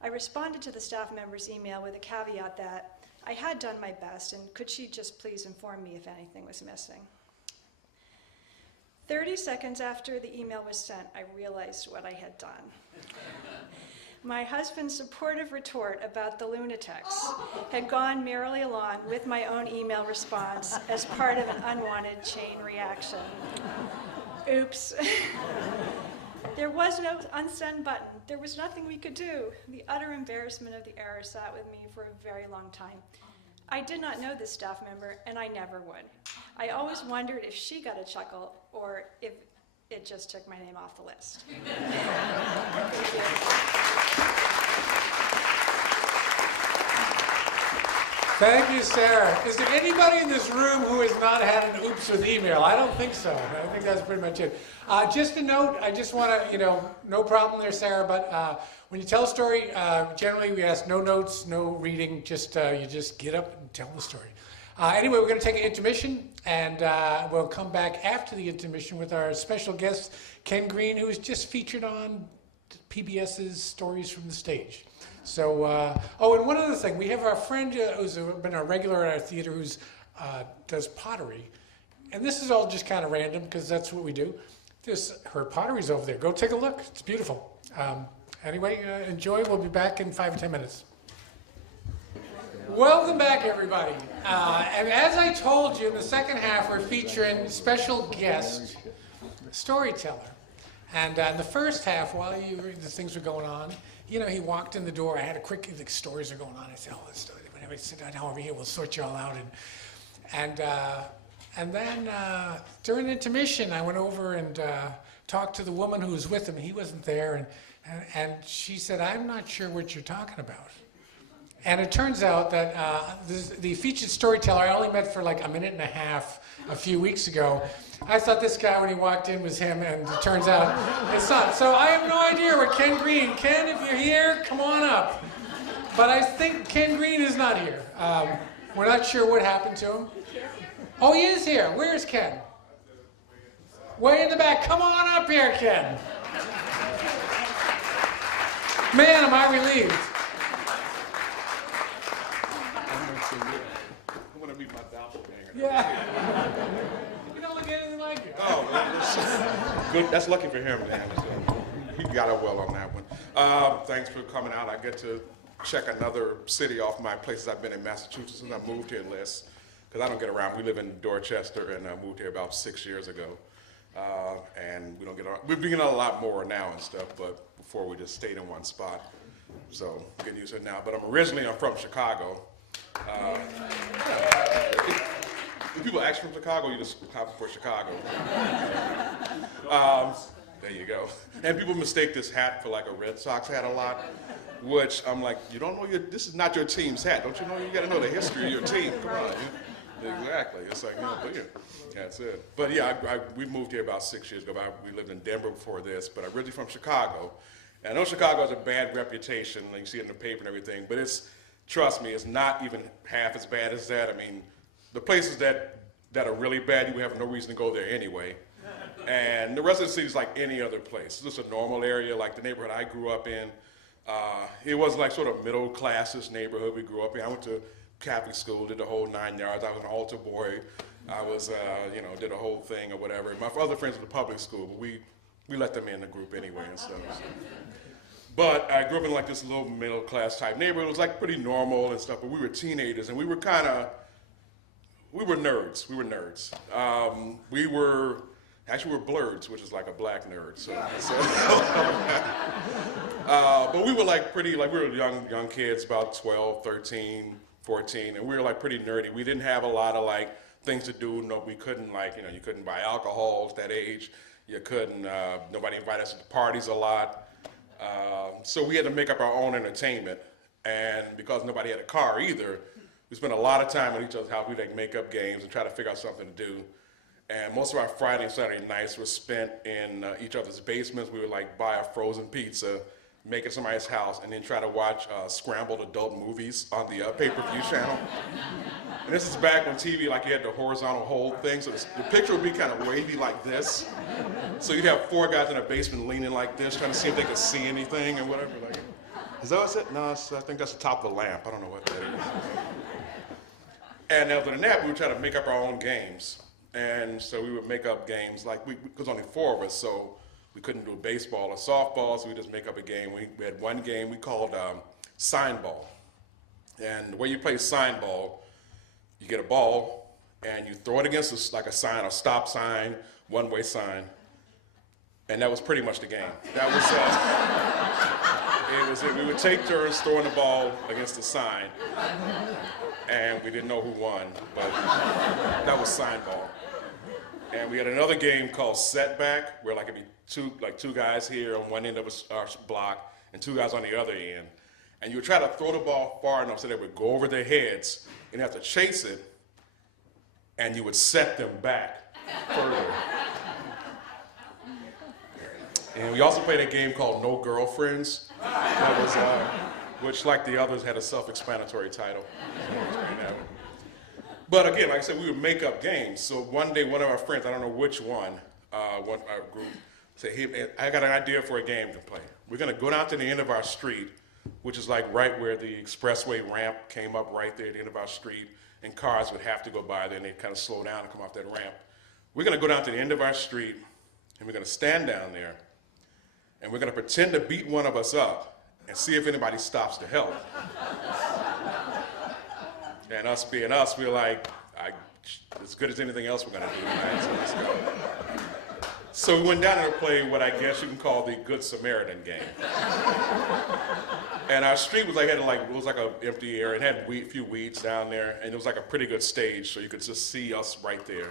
I responded to the staff member's email with a caveat that I had done my best, and could she just please inform me if anything was missing. 30 seconds after the email was sent, I realized what I had done. My husband's supportive retort about the lunatics had gone merrily along with my own email response as part of an unwanted chain reaction. Oops. There was no unsend button. There was nothing we could do. The utter embarrassment of the error sat with me for a very long time. I did not know this staff member, and I never would. I always wondered if she got a chuckle or if it just took my name off the list. Thank you, Sarah. Is there anybody in this room who has not had an oops with email? I don't think so. I think that's pretty much it. Just a note, I just want to, no problem there, Sarah, but when you tell a story, generally we ask no notes, no reading, just you just get up and tell the story. Anyway, we're going to take an intermission, and we'll come back after the intermission with our special guest, Ken Green, who was just featured on PBS's Stories from the Stage. So, and one other thing, we have our friend who's been a regular at our theater who's does pottery. And this is all just kind of random because that's what we do. Her pottery's over there. Go take a look. It's beautiful. Anyway, enjoy. We'll be back in 5 or 10 minutes. Welcome back, everybody. And as I told you, in the second half, we're featuring special guest, storyteller. And in the first half, while the things were going on, he walked in the door. I had a quick, the stories are going on. I said, this story. Whenever I sit down over here, we'll sort you all out. And then during intermission, I went over and talked to the woman who was with him. He wasn't there. And she said, I'm not sure what you're talking about. And it turns out that the featured storyteller I only met for like a minute and a half a few weeks ago. I thought this guy, when he walked in, was him, and it turns out it's not. So I have no idea where Ken Green. Ken, if you're here, come on up. But I think Ken Green is not here. We're not sure what happened to him. Oh, he is here. Where's Ken? Way in the back. Come on up here, Ken. Man, am I relieved. I want to meet my doppelganger. Yeah. You don't look anything like it. Oh, that's good. That's lucky for him, man. He got it well on that one. Thanks for coming out. I get to check another city off my places I've been in Massachusetts since I moved here less, because I don't get around. We live in Dorchester, and I moved here about 6 years ago. And we don't get around. We're getting a lot more now and stuff, but before we just stayed in one spot. So getting used to it now. But I'm from Chicago. If people ask from Chicago, you just hop for Chicago. There you go. And people mistake this hat for like a Red Sox hat a lot, which I'm like, you don't know this is not your team's hat. Don't you know you got to know the history of your team? Come on. Exactly. It's like, but yeah, that's it. But yeah, we moved here about 6 years ago. We lived in Denver before this, but I'm originally from Chicago. And I know Chicago has a bad reputation, like you see it in the paper and everything, but trust me, it's not even half as bad as that. I mean, the places that are really bad, you have no reason to go there anyway. And the rest of the city is like any other place. It's just a normal area, like the neighborhood I grew up in. It was like sort of middle class-ish neighborhood we grew up in. I went to Catholic school, did the whole 9 yards. I was an altar boy. I was, did the whole thing or whatever. My other friends were the public school, but we let them in the group anyway and stuff. But I grew up in like this little middle class type neighborhood. It was like pretty normal and stuff, but we were teenagers and we were nerds. We were nerds. We're blurds, which is like a black nerd. But we were like we were young kids, about 12, 13, 14, and we were like pretty nerdy. We didn't have a lot of like things to do. No, we couldn't you couldn't buy alcohol at that age. You couldn't, nobody invited us to parties a lot. So we had to make up our own entertainment. And because nobody had a car either, we spent a lot of time at each other's house. We'd like make up games and try to figure out something to do. And most of our Friday and Saturday nights were spent in each other's basements. We would like buy a frozen pizza, make it at somebody's house, and then try to watch scrambled adult movies on the pay-per-view channel. And this is back when TV, like you had the horizontal hold thing, so the picture would be kind of wavy like this. So you'd have 4 guys in a basement leaning like this, trying to see if they could see anything or whatever. Like, is that what's it? No, I think that's the top of the lamp. I don't know what that is. And other than that, we would try to make up our own games. And so we would make up games, because only 4 of us, so we couldn't do baseball or softball, so we just make up a game. We had one game we called sign ball. And the way you play sign ball, you get a ball and you throw it against like a sign, a stop sign, one-way sign. And that was pretty much the game. That was, we would take turns throwing the ball against the sign, and we didn't know who won, but that was sign ball. And we had another game called setback, where like it'd be two guys here on one end of our block and two guys on the other end. And you would try to throw the ball far enough so they would go over their heads, and you have to chase it, and you would set them back further. And we also played a game called No Girlfriends, that was, which, like the others, had a self-explanatory title. But again, like I said, we would make up games. So one day, one of our friends, I don't know which one, our group, said, hey, I got an idea for a game to play. We're gonna go down to the end of our street, which is like right where the expressway ramp came up right there at the end of our street, and cars would have to go by there, and they'd kind of slow down and come off that ramp. We're gonna go down to the end of our street, and we're gonna stand down there, and we're gonna pretend to beat one of us up and see if anybody stops to help. And us being us, we're like, as good as anything else we're gonna do tonight, so let's go. So we went down there to play what I guess you can call the Good Samaritan game. And our street was like, it was like an empty area. It had a few weeds down there, and it was like a pretty good stage, so you could just see us right there.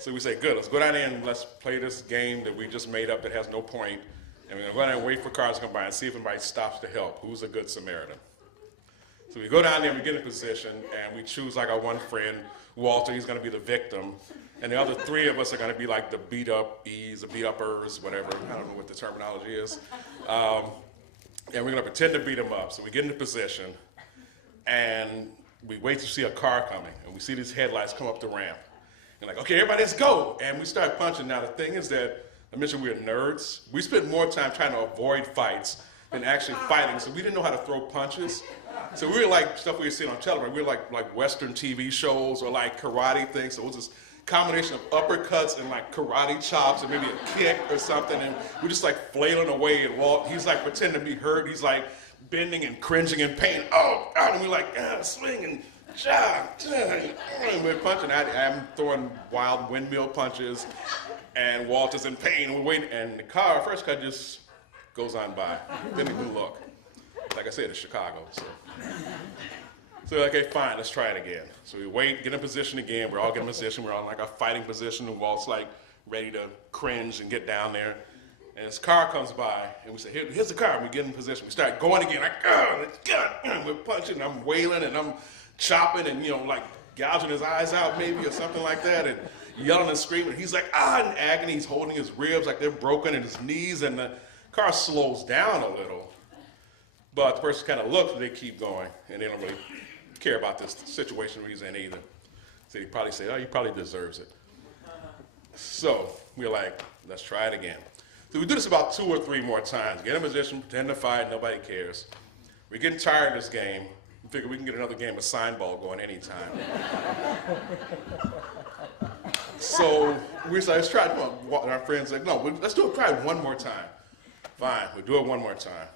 So we said, good, let's go down there and let's play this game that we just made up that has no point. And we're gonna go down there and wait for cars to come by and see if anybody stops to help. Who's a good Samaritan? So we go down there, we get in position, and we choose like our one friend, Walter, he's gonna be the victim. And the other three of us are gonna be like the beat-up-ees, the beat-uppers, whatever. I don't know what the terminology is. And we're gonna pretend to beat them up. So we get into position, and we wait to see a car coming, and we see these headlights come up the ramp. And like, okay, everybody, let's go. And we start punching. Now the thing is that, I mentioned we were nerds. We spent more time trying to avoid fights than actually fighting, so we didn't know how to throw punches. So we were like stuff we were seeing on television. We were like Western TV shows or like karate things. So it was this combination of uppercuts and like karate chops and maybe a kick or something. And we're just like flailing away. And Walt, he's like pretending to be hurt. He's like bending and cringing in pain. Oh, and we're like, swing and and we're punching. I'm throwing wild windmill punches, and Walt is in pain. And we're waiting, and the car, first car just goes on by. Didn't even look. Like I said, it's Chicago. So we're like, okay, fine, let's try it again. So we wait, get in position again. We're all getting in position. We're all in like a fighting position, and Walt's like ready to cringe and get down there. And this car comes by, and we say, here's the car. And we get in position. We start going again, like, we're punching, and I'm wailing, and I'm chopping, and like gouging his eyes out maybe or something like that, and yelling and screaming. He's like, in agony. He's holding his ribs like they're broken, and his knees, and the car slows down a little. But the person kind of looks, and they keep going, and they don't really care about this situation he's in either. So they probably say, he probably deserves it. So we're like, let's try it again. So we do this about 2 or 3 more times. Get in position, pretend to fight, nobody cares. We're getting tired of this game. We figure we can get another game of sign ball going anytime. So we say, let's try it. Well, our friends like, no, let's try it one more time. Fine, we'll do it one more time.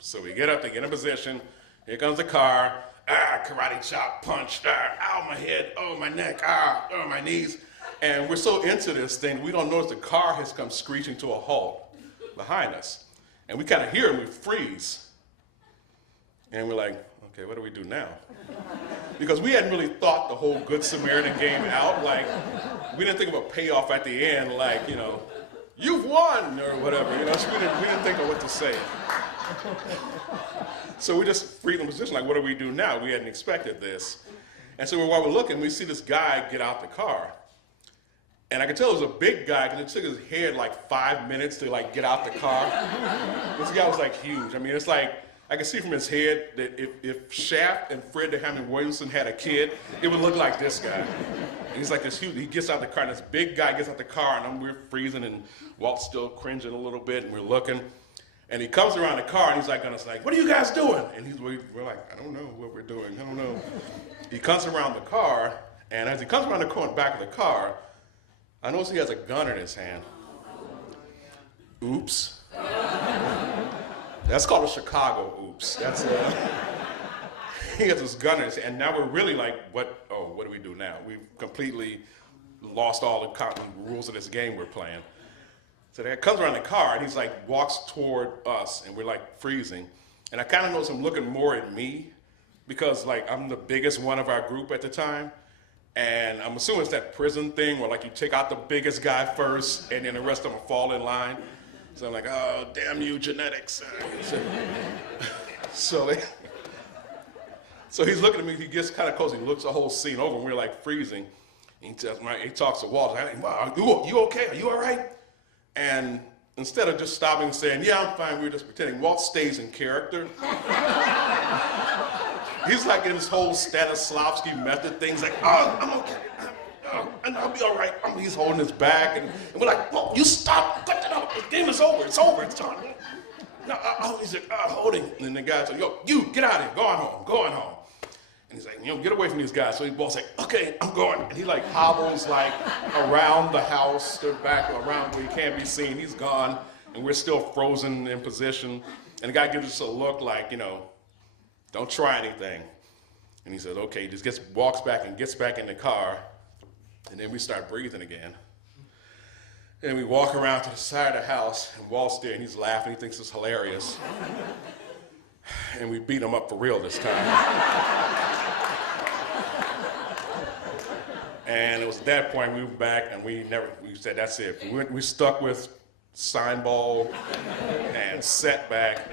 So we get up, they get in position. Here comes the car. Karate chop, punch. Ow, my head. Oh, my neck. Oh, my knees. And we're so into this thing, we don't notice the car has come screeching to a halt behind us. And we kind of hear it, and we freeze. And we're like, okay, what do we do now? Because we hadn't really thought the whole Good Samaritan game out. Like, we didn't think of a payoff at the end, like, you've won, or whatever. So we didn't think of what to say. So we just freeze in position, like, what do we do now? We hadn't expected this. And so while we're looking, we see this guy get out the car. And I could tell it was a big guy, because it took his head like 5 minutes to like get out the car. This guy was like huge. I mean, it's like, I could see from his head that if Shaft and Fred the Hammond Williamson had a kid, it would look like this guy. And he's like this huge, he gets out the car, and this big guy gets out the car, and we're freezing, and Walt's still cringing a little bit, and we're looking. And he comes around the car, and he's like, what are you guys doing? And we're like, I don't know what we're doing, I don't know. He comes around the car, and as he comes around the corner, back of the car, I notice he has a gun in his hand. Oops. That's called a Chicago oops. That's he has this gun in his hand, and now we're really like, what do we do now? We've completely lost all the rules of this game we're playing. So the guy comes around the car and he's like, walks toward us and we're like freezing. And I kind of notice him looking more at me because like I'm the biggest one of our group at the time. And I'm assuming it's that prison thing where like you take out the biggest guy first and then the rest of them fall in line. So I'm like, oh, damn you, genetics. So he's looking at me, he gets kind of close, he looks the whole scene over and we're like freezing. He talks to Walt, like, wow, you okay? Are you all right? And instead of just stopping and saying, yeah, I'm fine, we're just pretending, Walt stays in character. He's like in this whole Stanislavski method thing. He's like, oh, I'm okay. And I'll be all right. He's holding his back. And we're like, Walt, you stop. Cut it out. The game is over. It's over. It's done. No, he's like, holding. And then the guy's like, yo, you, get out of here. Go on home. Go on home. And he's like, get away from these guys. So Walt's like, okay, I'm going. And he like hobbles like around the house, to back around where he can't be seen. He's gone. And we're still frozen in position. And the guy gives us a look like, don't try anything. And he says, okay, he just walks back and gets back in the car. And then we start breathing again. And we walk around to the side of the house, and Walt's there, and he's laughing. He thinks it's hilarious. And we beat him up for real this time. And it was at that point we went back, and we said, that's it. We stuck with sign ball and setback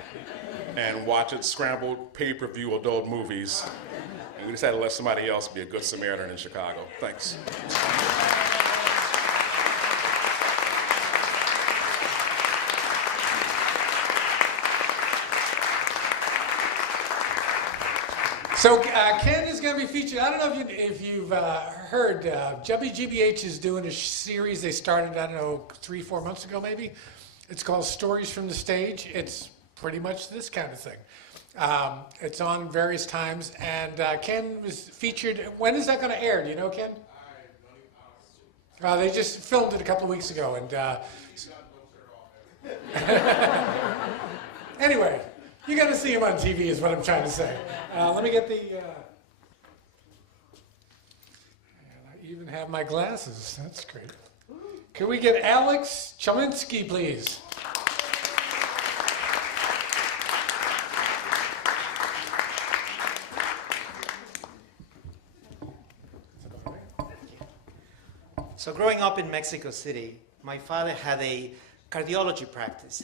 and watch it scrambled pay-per-view adult movies. And we just had to let somebody else be a good Samaritan in Chicago. Thanks. So Ken is going to be featured. I don't know if you've heard, WGBH is doing a series they started, I don't know, 3-4 months ago maybe. It's called Stories from the Stage. It's pretty much this kind of thing. It's on various times, and Ken was featured. When is that going to air? Do you know, Ken? They just filmed it a couple of weeks ago, and anyway, you got to see him on TV is what I'm trying to say. Let me get the. I even have my glasses. That's great. Can we get Alex Cholinsky, please? So growing up in Mexico City, my father had a cardiology practice.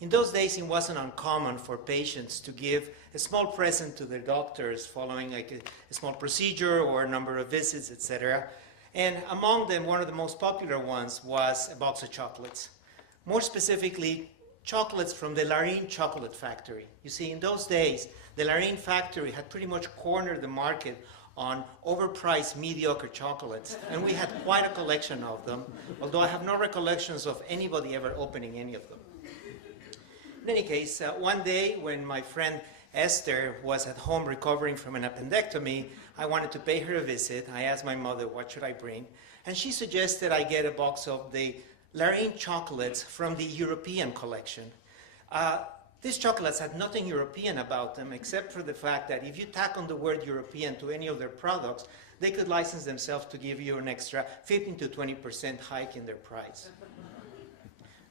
In those days, it wasn't uncommon for patients to give a small present to their doctors following like a small procedure or a number of visits, etc. And among them, one of the most popular ones was a box of chocolates. More specifically, chocolates from the Larín Chocolate Factory. You see, in those days, the Larín factory had pretty much cornered the market on overpriced, mediocre chocolates, and we had quite a collection of them, although I have no recollections of anybody ever opening any of them. In any case, one day when my friend Esther was at home recovering from an appendectomy, I wanted to pay her a visit. I asked my mother, what should I bring? And she suggested I get a box of the Larín chocolates from the European collection. These chocolates had nothing European about them except for the fact that if you tack on the word European to any of their products, they could license themselves to give you an extra 15 to 20% hike in their price.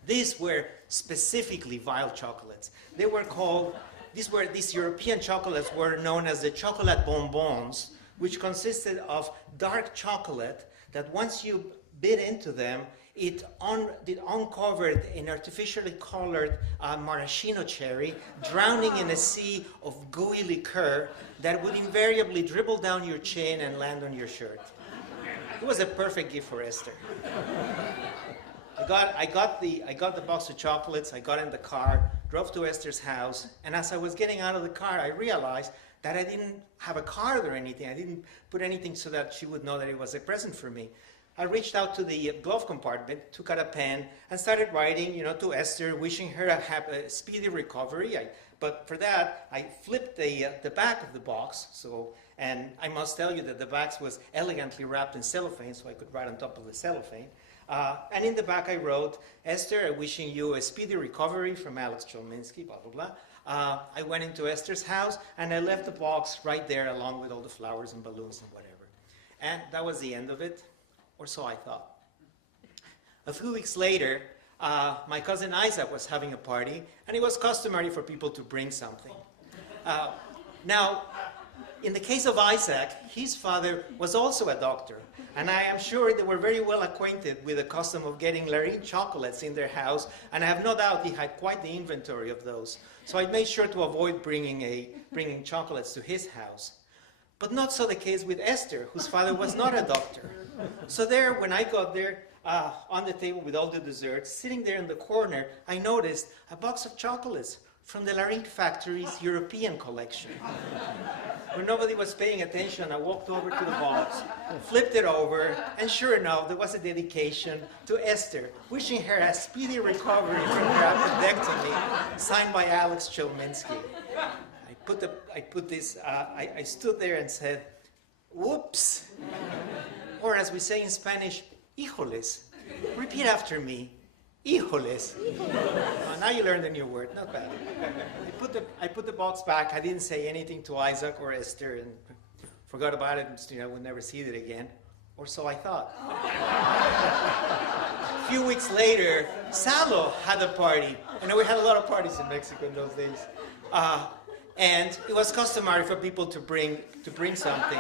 These were specifically vile chocolates. They were called, these European chocolates were known as the chocolate bonbons, which consisted of dark chocolate that once you bit into them, it uncovered an artificially colored maraschino cherry, drowning in a sea of gooey liqueur that would invariably dribble down your chin and land on your shirt. It was a perfect gift for Esther. I got the box of chocolates, I got in the car, drove to Esther's house, and as I was getting out of the car, I realized that I didn't have a card or anything. I didn't put anything so that she would know that it was a present for me. I reached out to the glove compartment, took out a pen, and started writing, to Esther, wishing her a speedy recovery. But for that, I flipped the back of the box, and I must tell you that the box was elegantly wrapped in cellophane, so I could write on top of the cellophane. And in the back I wrote, Esther, wishing you a speedy recovery from Alex Cholinsky, blah, blah, blah. I went into Esther's house, and I left the box right there along with all the flowers and balloons and whatever. And that was the end of it, or so I thought. A few weeks later, my cousin Isaac was having a party, and it was customary for people to bring something. Now, in the case of Isaac, his father was also a doctor, and I am sure they were very well acquainted with the custom of getting Larine chocolates in their house, and I have no doubt he had quite the inventory of those. So I made sure to avoid bringing chocolates to his house. But not so the case with Esther, whose father was not a doctor. So there, when I got there, on the table with all the desserts, sitting there in the corner, I noticed a box of chocolates from the Larine factory's European collection. When nobody was paying attention, I walked over to the box, flipped it over, and sure enough, there was a dedication to Esther, wishing her a speedy recovery from her appendectomy, signed by Alex Chelminsky. I stood there and said, whoops. Or as we say in Spanish, híjoles. Repeat after me, híjoles. Now you learned a new word, not bad. I put the box back. I didn't say anything to Isaac or Esther and forgot about it. I would never see it again, or so I thought. A few weeks later, Salo had a party. We had a lot of parties in Mexico in those days. And it was customary for people to bring something.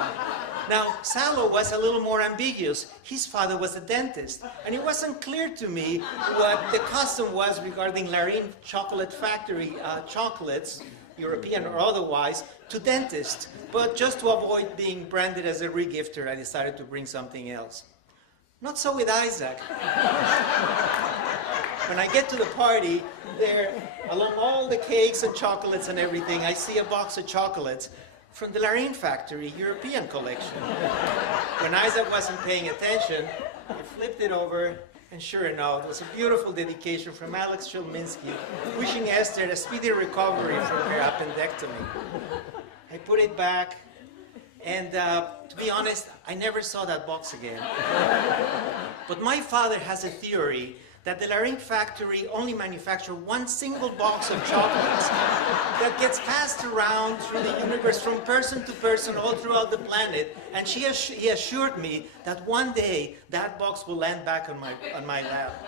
Now, Salo was a little more ambiguous. His father was a dentist, and it wasn't clear to me what the custom was regarding Larine Chocolate Factory chocolates, European or otherwise, to dentists. But just to avoid being branded as a regifter, I decided to bring something else. Not so with Isaac. When I get to the party, there, along all the cakes and chocolates and everything, I see a box of chocolates from the Larine Factory European collection. When Isaac wasn't paying attention, I flipped it over, and sure enough, it was a beautiful dedication from Alex Chelminsky, wishing Esther a speedy recovery from her appendectomy. I put it back, and to be honest, I never saw that box again. But my father has a theory that the Larine factory only manufactures one single box of chocolates that gets passed around through the universe from person to person all throughout the planet. And he assured me that one day that box will land back on my lap.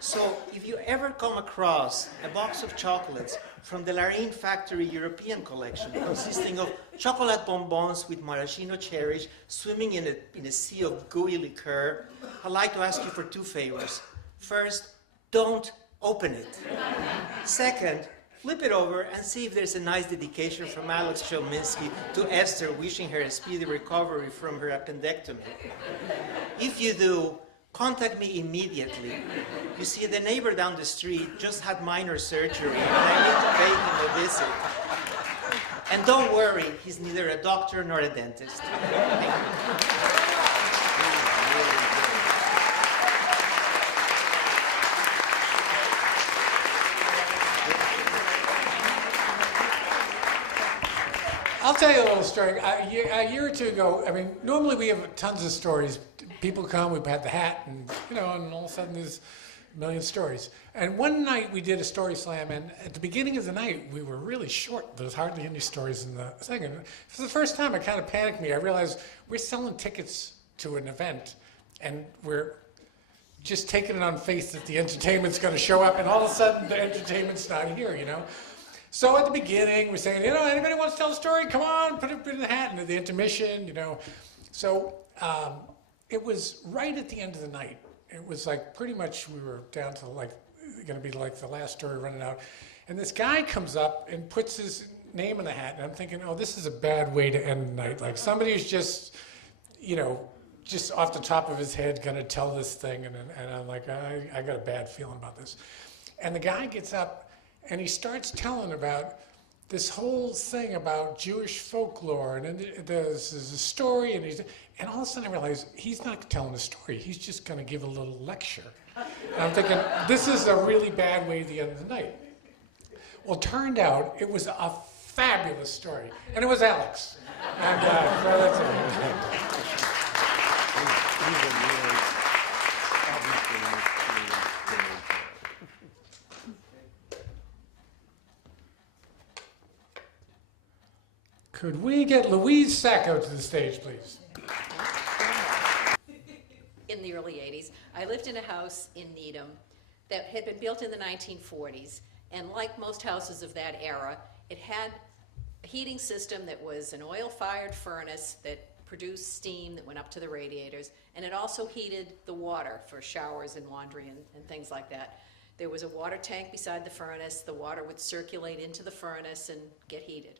So if you ever come across a box of chocolates from the Larine factory European collection, consisting of chocolate bonbons with maraschino cherries swimming in a sea of gooey liqueur, I'd like to ask you for two favors. First, don't open it. Second, flip it over and see if there's a nice dedication from Alex Chelminsky to Esther, wishing her a speedy recovery from her appendectomy. If you do, contact me immediately. You see, the neighbor down the street just had minor surgery, and I need to pay him a visit. And don't worry, he's neither a doctor nor a dentist. Thank you. I'll tell you a little story. A year or two ago, normally we have tons of stories. People come, we've had the hat, and and all of a sudden there's a million stories. And one night we did a story slam, and at the beginning of the night we were really short. There was hardly any stories in the second. For the first time, it kind of panicked me. I realized we're selling tickets to an event, and we're just taking it on faith that the entertainment's going to show up, and all of a sudden the entertainment's not here, So at the beginning, we're saying, anybody wants to tell a story? Come on, put it in the hat. And at the intermission, So it was right at the end of the night. It was like pretty much we were down to going to be like the last story running out. And this guy comes up and puts his name in the hat. And I'm thinking, this is a bad way to end the night. Like somebody's just, just off the top of his head going to tell this thing. And I'm like, I got a bad feeling about this. And the guy gets up. And he starts telling about this whole thing about Jewish folklore, and there's a story, and all of a sudden I realize he's not telling a story. He's just going to give a little lecture. And I'm thinking, this is a really bad way to end the night. Well, it turned out it was a fabulous story, and it was Alex. And so that's it. Could we get Louise Sacco to the stage, please? In the early 80s, I lived in a house in Needham that had been built in the 1940s, and like most houses of that era, it had a heating system that was an oil-fired furnace that produced steam that went up to the radiators, and it also heated the water for showers and laundry and things like that. There was a water tank beside the furnace. The water would circulate into the furnace and get heated.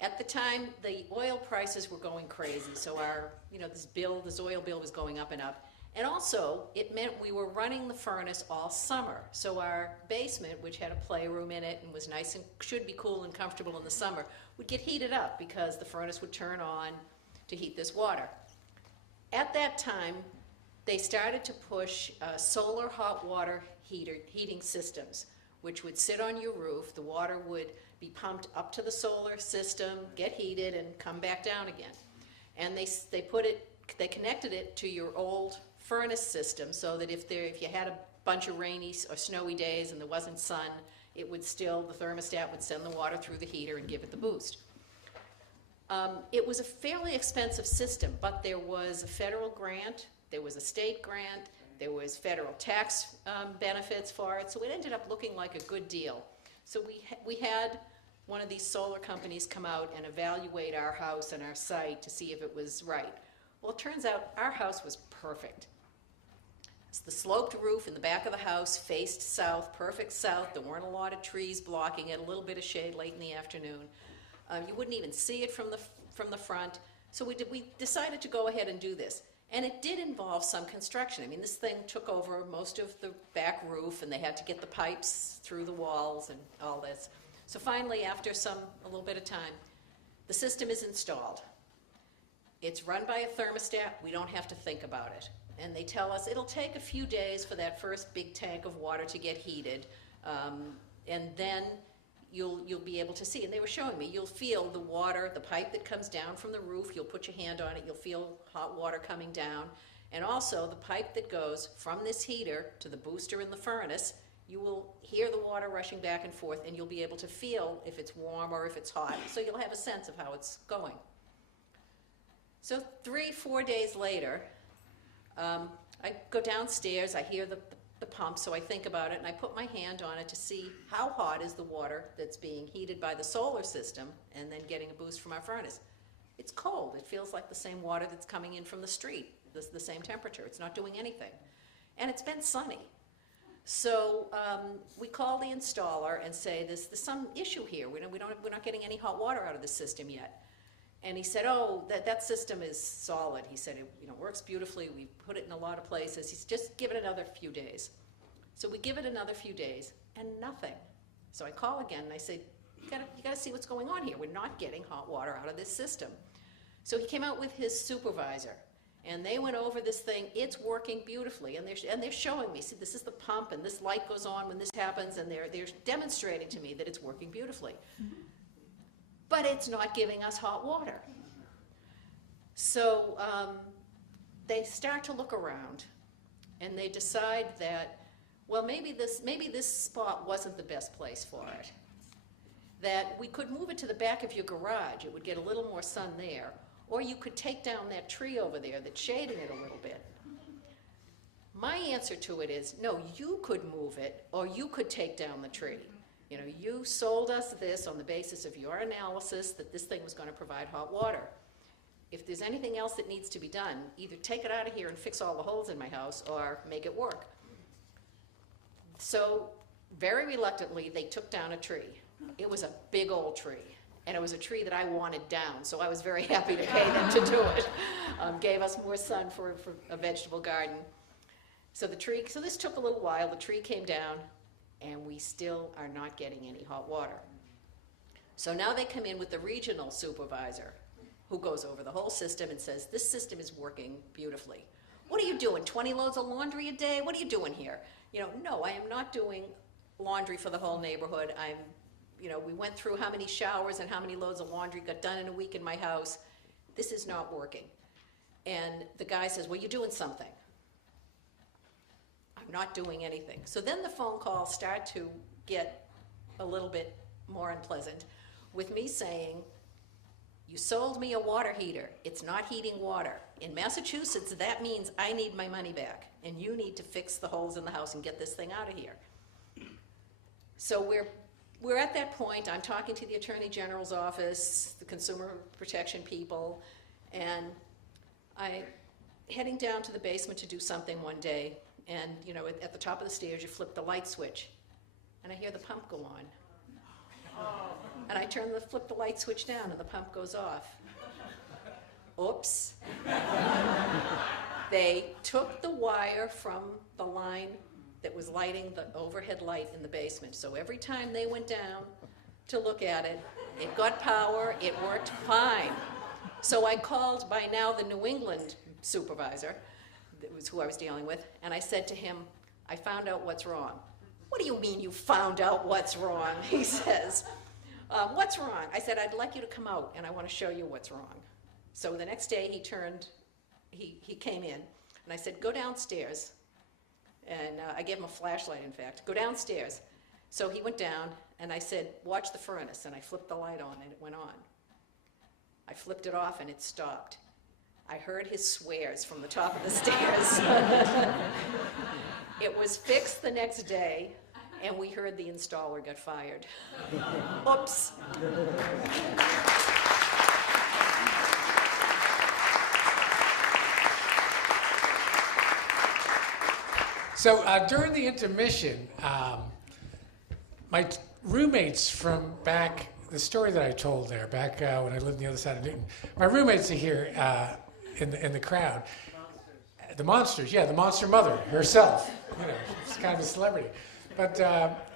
At the time, the oil prices were going crazy, so our, this oil bill was going up and up. And also, it meant we were running the furnace all summer. So our basement, which had a playroom in it and was nice and should be cool and comfortable in the summer, would get heated up because the furnace would turn on to heat this water. At that time, they started to push solar hot water heating systems, which would sit on your roof. The water would be pumped up to the solar system, get heated, and come back down again. And they connected it to your old furnace system so that if you had a bunch of rainy or snowy days and there wasn't sun, the thermostat would send the water through the heater and give it the boost. It was a fairly expensive system, but there was a federal grant, there was a state grant, there was federal tax benefits for it, so it ended up looking like a good deal. So we had one of these solar companies come out and evaluate our house and our site to see if it was right. Well, it turns out our house was perfect. The sloped roof in the back of the house faced south, perfect south. There weren't a lot of trees blocking it, a little bit of shade late in the afternoon. You wouldn't even see it from the front. So we decided to go ahead and do this. And it did involve some construction. I mean, this thing took over most of the back roof, and they had to get the pipes through the walls and all this. So finally, after a little bit of time, the system is installed. It's run by a thermostat. We don't have to think about it. And they tell us it'll take a few days for that first big tank of water to get heated, and then you'll be able to see. And they were showing me, you'll feel the water, the pipe that comes down from the roof, you'll put your hand on it, you'll feel hot water coming down. And also the pipe that goes from this heater to the booster in the furnace, you will hear the water rushing back and forth, and you'll be able to feel if it's warm or if it's hot. So you'll have a sense of how it's going. So 3-4 days later, I go downstairs, I hear the pump, so I think about it, and I put my hand on it to see how hot is the water that's being heated by the solar system and then getting a boost from our furnace. It's cold. It feels like the same water that's coming in from the street, the same temperature. It's not doing anything. And it's been sunny. So we call the installer and say, there's some issue here. We're not getting any hot water out of the system yet. And he said, oh, that system is solid. He said, it works beautifully. We put it in a lot of places. He's just give it another few days. So we give it another few days, and nothing. So I call again, and I say, you gotta see what's going on here. We're not getting hot water out of this system. So he came out with his supervisor, and they went over this thing. It's working beautifully, and they're showing me, see, this is the pump, and this light goes on when this happens, and they're demonstrating to me that it's working beautifully. But it's not giving us hot water. So they start to look around, and they decide that, well, maybe this spot wasn't the best place for it. That we could move it to the back of your garage. It would get a little more sun there. Or you could take down that tree over there that's shading it a little bit. My answer to it is, no, you could move it, or you could take down the tree. You sold us this on the basis of your analysis that this thing was going to provide hot water. If there's anything else that needs to be done, either take it out of here and fix all the holes in my house or make it work. So very reluctantly, they took down a tree. It was a big old tree, and it was a tree that I wanted down, so I was very happy to pay them to do it. Gave us more sun for a vegetable garden. So this took a little while. The tree came down, and we still are not getting any hot water. So now they come in with the regional supervisor, who goes over the whole system and says, this system is working beautifully. What are you doing, 20 loads of laundry a day? What are you doing here? No, I am not doing laundry for the whole neighborhood. We went through how many showers and how many loads of laundry got done in a week in my house. This is not working. And the guy says, well, you're doing something. I'm not doing anything. So then the phone calls start to get a little bit more unpleasant with me saying, You sold me a water heater. It's not heating water. In Massachusetts, that means I need my money back, and you need to fix the holes in the house and get this thing out of here. So we're at that point. I'm talking to the Attorney General's office, the consumer protection people, and I'm heading down to the basement to do something one day, and you know, at the top of the stairs, you flip the light switch, and I hear the pump go on. And I flip the light switch down, and the pump goes off. Oops. They took the wire from the line that was lighting the overhead light in the basement. So every time they went down to look at it, it got power, it worked fine. So I called by now the New England supervisor, that was who I was dealing with, and I said to him, I found out what's wrong. What do you mean you found out what's wrong? He says, what's wrong? I said, I'd like you to come out and I want to show you what's wrong. So the next day he came in and I said, go downstairs. And I gave him a flashlight, in fact. Go downstairs. So he went down and I said, watch the furnace. And I flipped the light on and it went on. I flipped it off and it stopped. I heard his swears from the top of the stairs. It was fixed the next day, and we heard the installer got fired. Oops. So during the intermission, my roommates from back, the story that I told there, back when I lived on the other side of Newton, my roommates are here in the crowd. The Monsters, yeah, the Monster Mother herself. You know, she's kind of a celebrity. But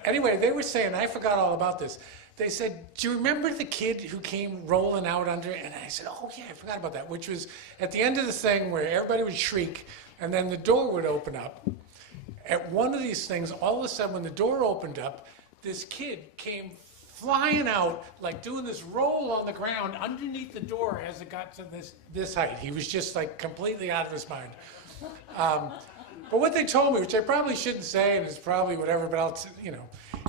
anyway, they were saying, I forgot all about this. They said, do you remember the kid who came rolling out under it? And I said, oh yeah, I forgot about that, which was at the end of the thing where everybody would shriek and then the door would open up. At one of these things, all of a sudden when the door opened up, this kid came flying out, like doing this roll on the ground underneath the door as it got to this height. He was just like completely out of his mind. But what they told me, which I probably shouldn't say, and it's probably whatever, but I'll, you know,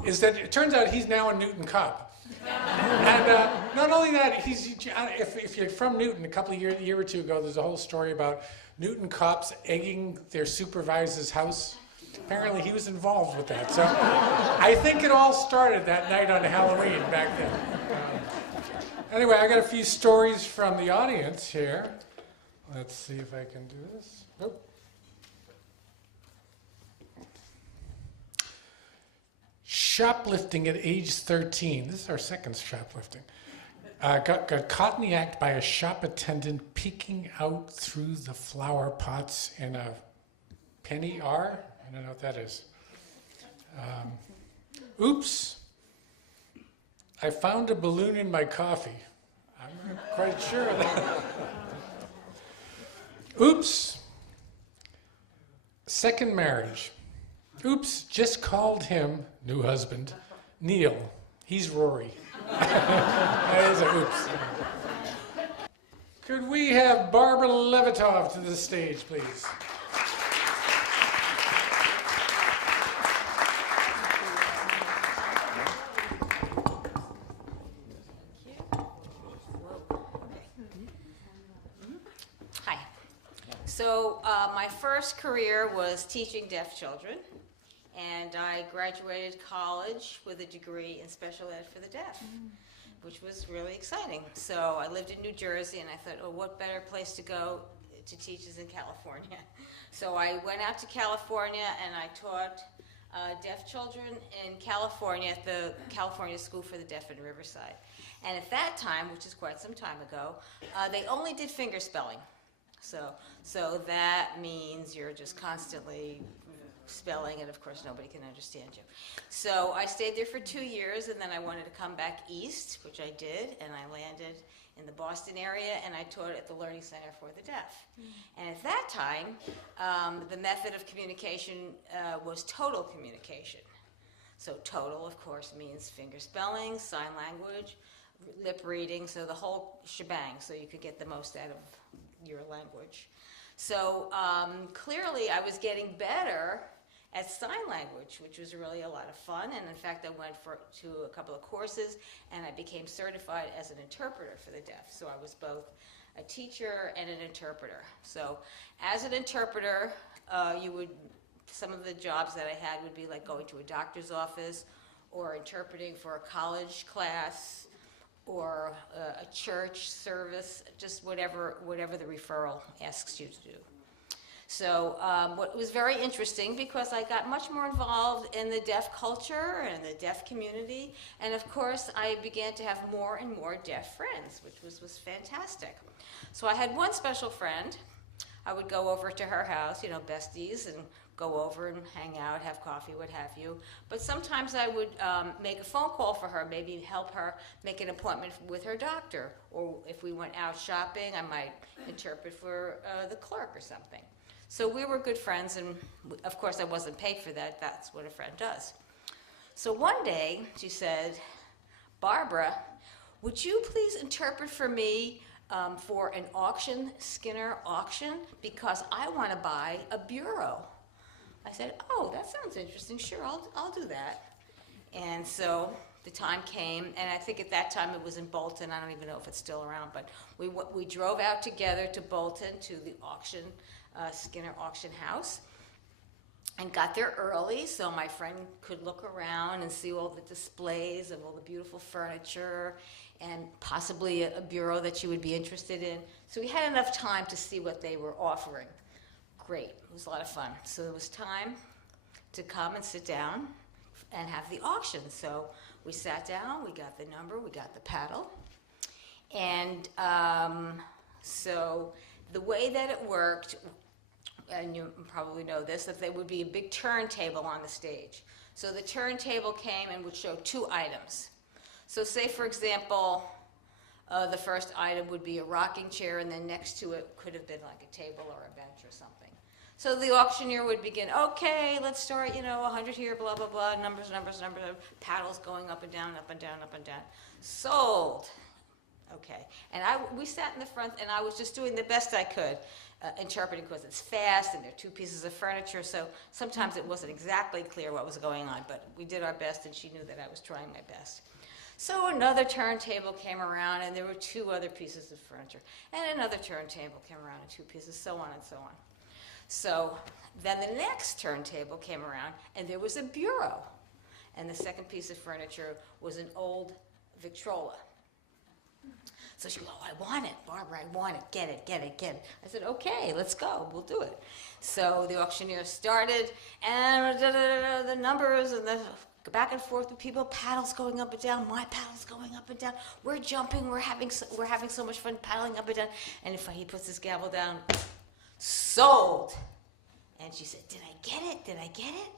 is that it turns out he's now a Newton cop. And not only that, if you're from Newton, a year or two ago, there's a whole story about Newton cops egging their supervisor's house. Apparently he was involved with that. So I think it all started that night on Halloween back then. Anyway, I got a few stories from the audience here. Let's see if I can do this. Nope. Shoplifting at age 13. This is our second shoplifting. Got caught in the act by a shop attendant peeking out through the flower pots in a Penny R. I don't know what that is. Oops. I found a balloon in my coffee. I'm not quite sure of that. Oops. Second marriage. Oops, just called him, new husband, Neil. He's Rory. That is a oops. Could we have Barbara Levitov to the stage, please? Hi. So my first career was teaching deaf children, and I graduated college with a degree in special ed for the deaf, which was really exciting. So I lived in New Jersey, and I thought, oh, what better place to go to teach is in California. So I went out to California, and I taught deaf children in California at the California School for the Deaf in Riverside. And at that time, which is quite some time ago, they only did finger spelling. So that means you're just constantly spelling, and of course nobody can understand you. So I stayed there for 2 years, and then I wanted to come back east, which I did, and I landed in the Boston area, and I taught at the Learning Center for the Deaf. And at that time, the method of communication was total communication. So total, of course, means finger spelling, sign language, lip reading, so the whole shebang, so you could get the most out of your language. So clearly I was getting better at sign language, which was really a lot of fun. And in fact, I went to a couple of courses, and I became certified as an interpreter for the deaf. So I was both a teacher and an interpreter. So as an interpreter, some of the jobs that I had would be like going to a doctor's office or interpreting for a college class or a church service, just whatever the referral asks you to do. So what was very interesting, because I got much more involved in the deaf culture and the deaf community, and of course I began to have more and more deaf friends, which was fantastic. So I had one special friend. I would go over to her house, besties, and go over and hang out, have coffee, what have you. But sometimes I would make a phone call for her, maybe help her make an appointment with her doctor. Or if we went out shopping, I might interpret for the clerk or something. So we were good friends, and of course I wasn't paid for that. That's what a friend does. So one day she said, "Barbara, would you please interpret for me for an auction, Skinner auction, because I want to buy a bureau?" I said, "Oh, that sounds interesting. Sure, I'll do that." And so the time came, and I think at that time it was in Bolton. I don't even know if it's still around, but we drove out together to Bolton to the auction, Skinner auction house, and got there early so my friend could look around and see all the displays of all the beautiful furniture and possibly a bureau that she would be interested in. So we had enough time to see what they were offering. Great, it was a lot of fun. So it was time to come and sit down and have the auction. So we sat down, we got the number, we got the paddle. And so the way that it worked, and you probably know this, that there would be a big turntable on the stage. So the turntable came and would show 2 items. So say, for example, the first item would be a rocking chair, and then next to it could have been like a table or a bench or something. So the auctioneer would begin, "Okay, let's start, 100 here, blah, blah, blah, numbers, paddles going up and down, up and down, up and down. Sold." Okay, and we sat in the front, and I was just doing the best I could, interpreting, because it's fast, and there are 2 pieces of furniture, so sometimes it wasn't exactly clear what was going on, but we did our best, and she knew that I was trying my best. So another turntable came around, and there were 2 other pieces of furniture, and another turntable came around, and 2 pieces, so on and so on. So then the next turntable came around, and there was a bureau, and the second piece of furniture was an old Victrola. So she goes, "Oh, I want it, Barbara, I want it, get it, get it, get it." I said, "Okay, let's go, we'll do it." So the auctioneer started, and the numbers and the back and forth with people, paddles going up and down, my paddles going up and down. We're jumping, we're having so much fun paddling up and down. And if he puts his gavel down, "Sold." And she said, "Did I get it? Did I get it?"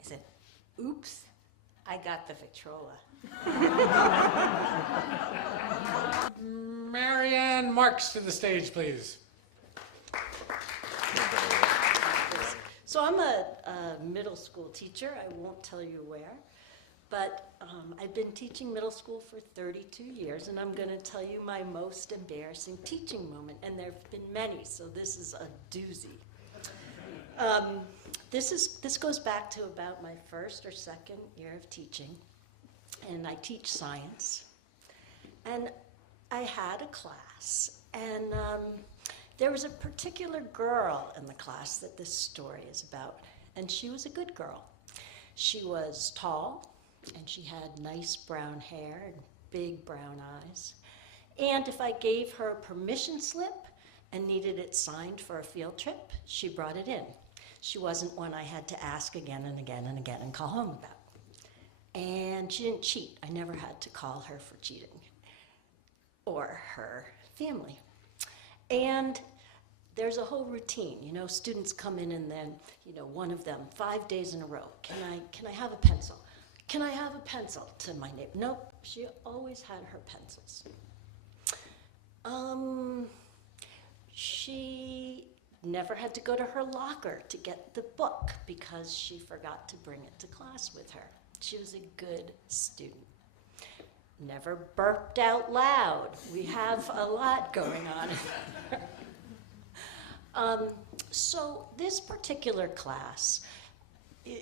I said, "Oops, I got the Victrola." Marianne Marks to the stage, please. So I'm a middle school teacher. I won't tell you where, but I've been teaching middle school for 32 years, and I'm going to tell you my most embarrassing teaching moment, and there have been many, so this is a doozy. This goes back to about my 1st or 2nd year of teaching, and I teach science, and I had a class, and there was a particular girl in the class that this story is about, and she was a good girl. She was tall, and she had nice brown hair and big brown eyes, and if I gave her a permission slip and needed it signed for a field trip, she brought it in. She wasn't one I had to ask again and again and again and call home about. And she didn't cheat. I never had to call her for cheating, or her family. And there's a whole routine. Students come in, and then, one of them, 5 days in a row, can I have a pencil? Can I have a pencil? To my neighbor. Nope, she always had her pencils. She never had to go to her locker to get the book because she forgot to bring it to class with her. She was a good student. Never burped out loud. We have a lot going on. So this particular class,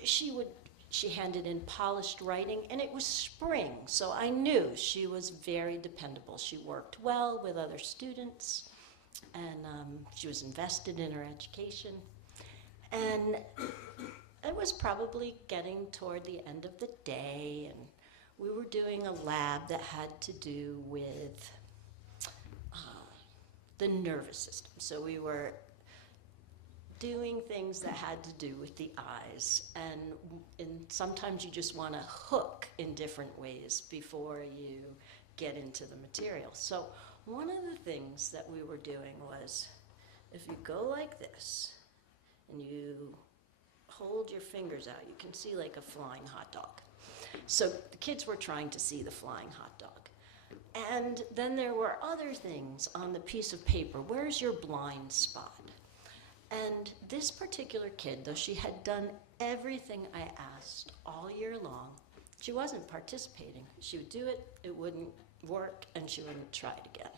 she handed in polished writing, and it was spring, so I knew she was very dependable. She worked well with other students, and she was invested in her education. And it was probably getting toward the end of the day, and we were doing a lab that had to do with the nervous system. So we were doing things that had to do with the eyes, and sometimes you just want to hook in different ways before you get into the material. So one of the things that we were doing was, if you go like this and you hold your fingers out, you can see like a flying hot dog. So the kids were trying to see the flying hot dog. And then there were other things on the piece of paper. Where's your blind spot? And this particular kid, though she had done everything I asked all year long, she wasn't participating. She would do it, it wouldn't work, and she wouldn't try it again.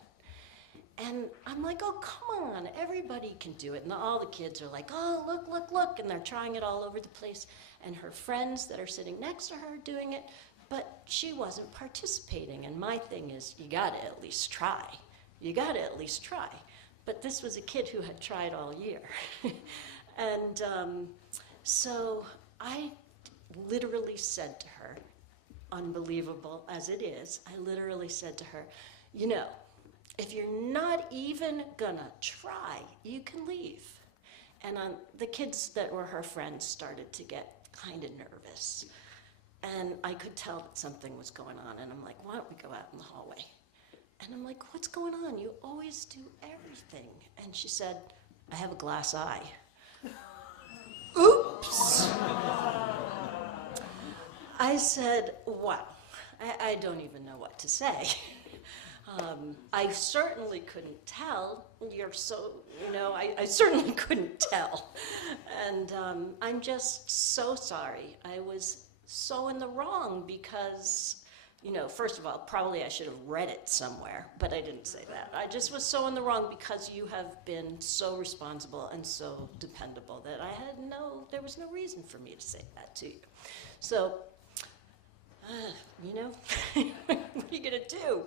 And I'm like, oh, come on, everybody can do it. And all the kids are like, oh, look, look, look, and they're trying it all over the place. And her friends that are sitting next to her are doing it, but she wasn't participating. And my thing is, you gotta at least try. You gotta at least try. But this was a kid who had tried all year. And so I literally said to her, unbelievable as it is, I literally said to her, you know, if you're not even gonna try, you can leave. And the kids that were her friends started to get kind of nervous. And I could tell that something was going on. And I'm like, why don't we go out in the hallway? And I'm like, what's going on? You always do everything. And she said, I have a glass eye. Oops. I said, wow, I don't even know what to say. I certainly couldn't tell. You're so, you know, I certainly couldn't tell. And I'm just so sorry. I was so in the wrong because, you know, first of all, probably I should have read it somewhere, but I didn't say that. I just was so in the wrong because you have been so responsible and so dependable that there was no reason for me to say that to you. So, you know, what are you gonna do?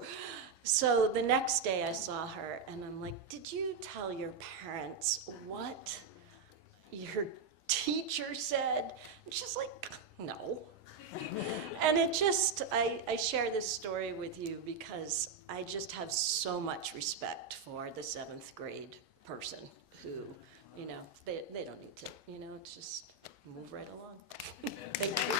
So the next day I saw her and I'm like, did you tell your parents what your teacher said? And she's like, no. And it just, I share this story with you because I just have so much respect for the 7th grade person who, you know, they don't need to, you know, it's just move right along. Thank you.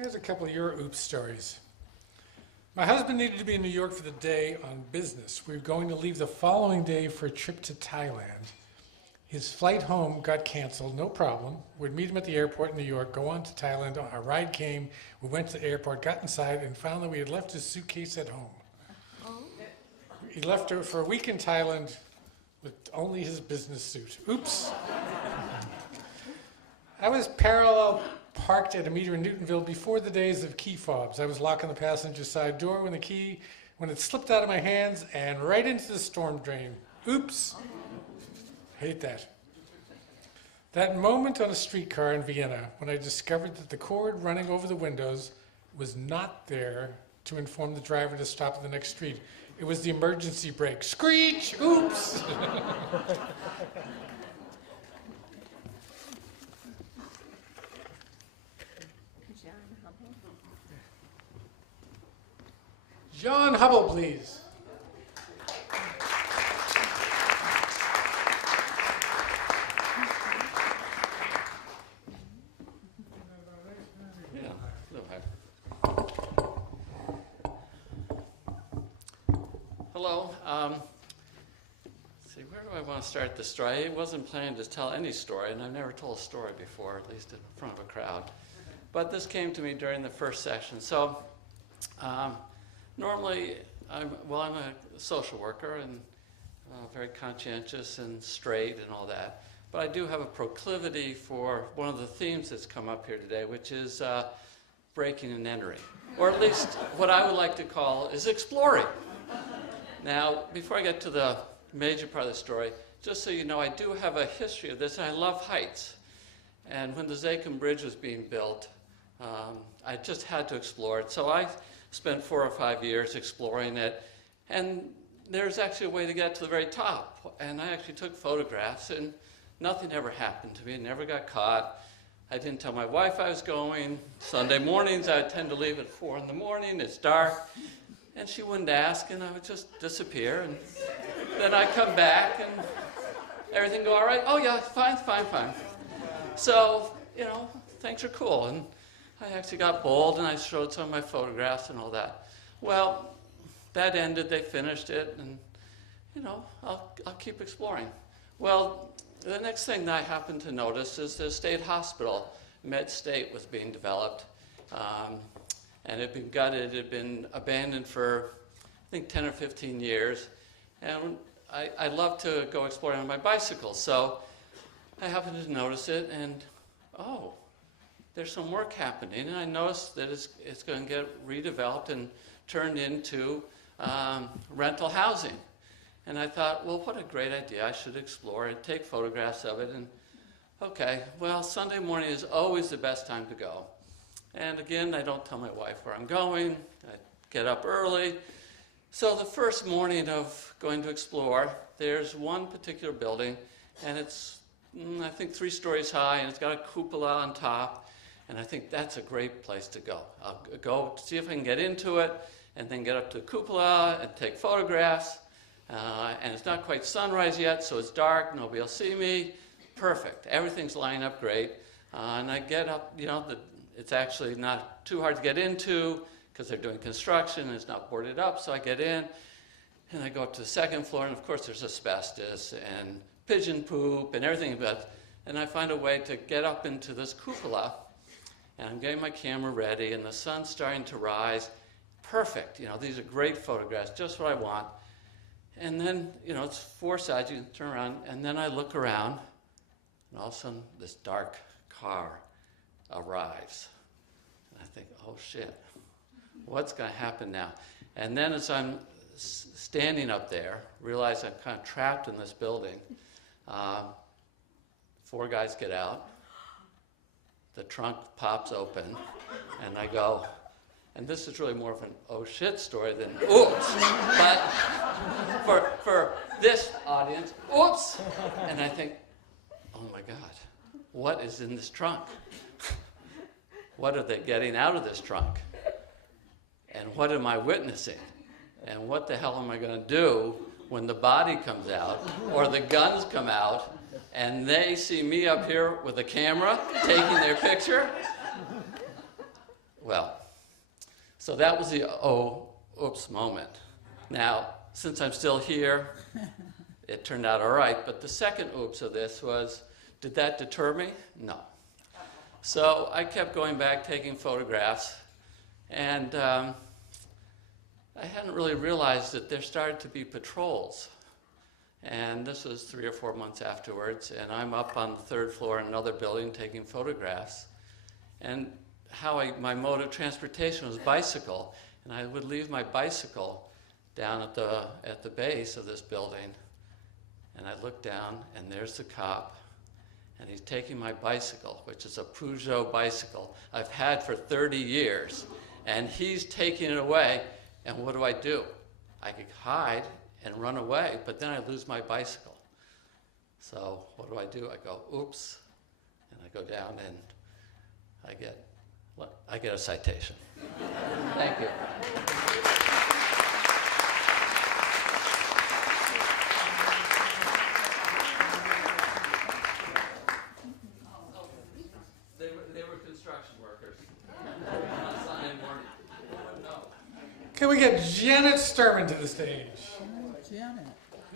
Here's a couple of your oops stories. My husband needed to be in New York for the day on business. We were going to leave the following day for a trip to Thailand. His flight home got canceled, no problem. We'd meet him at the airport in New York, go on to Thailand. Our ride came, we went to the airport, got inside, and found that we had left his suitcase at home. He left her for a week in Thailand with only his business suit. Oops. I was parallel parked at a meter in Newtonville before the days of key fobs. I was locking the passenger side door when it slipped out of my hands and right into the storm drain. Oops. Hate that. That moment on a streetcar in Vienna when I discovered that the cord running over the windows was not there to inform the driver to stop at the next street. It was the emergency brake. Screech! Oops! John Hubble, please. Hello. See, where do I want to start the story? I wasn't planning to tell any story, and I've never told a story before, at least in front of a crowd. But this came to me during the first session. So normally, I'm a social worker and very conscientious and straight and all that. But I do have a proclivity for one of the themes that's come up here today, which is breaking and entering, or at least what I would like to call is exploring. Now, before I get to the major part of the story, just so you know, I do have a history of this, and I love heights. And when the Zakim Bridge was being built, I just had to explore it. So I spent 4 or 5 years exploring it, and there's actually a way to get to the very top. And I actually took photographs, and nothing ever happened to me. I never got caught. I didn't tell my wife I was going. Sunday mornings, I would tend to leave at 4 in the morning. It's dark. And she wouldn't ask, and I would just disappear. And then I'd come back, and everything go all right? Oh, yeah, fine. So, you know, things are cool. And I actually got bold, and I showed some of my photographs and all that. Well, that ended. They finished it, and, you know, I'll keep exploring. Well, the next thing that I happened to notice is the state hospital, Med State, was being developed. And it had been gutted. It had been abandoned for, I think, 10 or 15 years. And I love to go exploring on my bicycle. So I happened to notice it, and, oh, there's some work happening. And I noticed that it's going to get redeveloped and turned into rental housing. And I thought, well, what a great idea. I should explore it, take photographs of it. And, okay, well, Sunday morning is always the best time to go. And again, I don't tell my wife where I'm going. I get up early. So the first morning of going to explore, there's one particular building, and it's, I think, 3 stories high, and it's got a cupola on top. And I think that's a great place to go. I'll go see if I can get into it, and then get up to the cupola and take photographs. And it's not quite sunrise yet, so it's dark. Nobody will see me. Perfect. Everything's lining up great. And I get up, you know, it's actually not too hard to get into because they're doing construction and it's not boarded up. So I get in and I go up to the 2nd floor, and of course there's asbestos and pigeon poop and everything. And I find a way to get up into this cupola, and I'm getting my camera ready, and the sun's starting to rise. Perfect. You know, these are great photographs, just what I want. And then, you know, it's 4 sides. You can turn around, and then I look around, and all of a sudden this dark car arrives. And I think, oh shit, what's going to happen now? And then as I'm standing up there, realize I'm kind of trapped in this building. 4 guys get out. The trunk pops open, and I go, and this is really more of an oh shit story than oops. But for this audience, oops. And I think, oh my God, what is in this trunk? What are they getting out of this trunk? And what am I witnessing? And what the hell am I going to do when the body comes out or the guns come out and they see me up here with a camera taking their picture? Well, so that was the oh, oops moment. Now, since I'm still here, it turned out all right. But the second oops of this was, did that deter me? No. So I kept going back, taking photographs, and I hadn't really realized that there started to be patrols. And this was 3 or 4 months afterwards, and I'm up on the 3rd floor in another building taking photographs. And my mode of transportation was bicycle, and I would leave my bicycle down at the base of this building, and I look down, and there's the cop, and he's taking my bicycle, which is a Peugeot bicycle I've had for 30 years, and he's taking it away, and what do? I could hide and run away, but then I lose my bicycle. So what do? I go, oops, and I go down, and I get a citation. Thank you. They were construction workers on Sunday morning. No. Can we get Janet Sturman to the stage? Janet.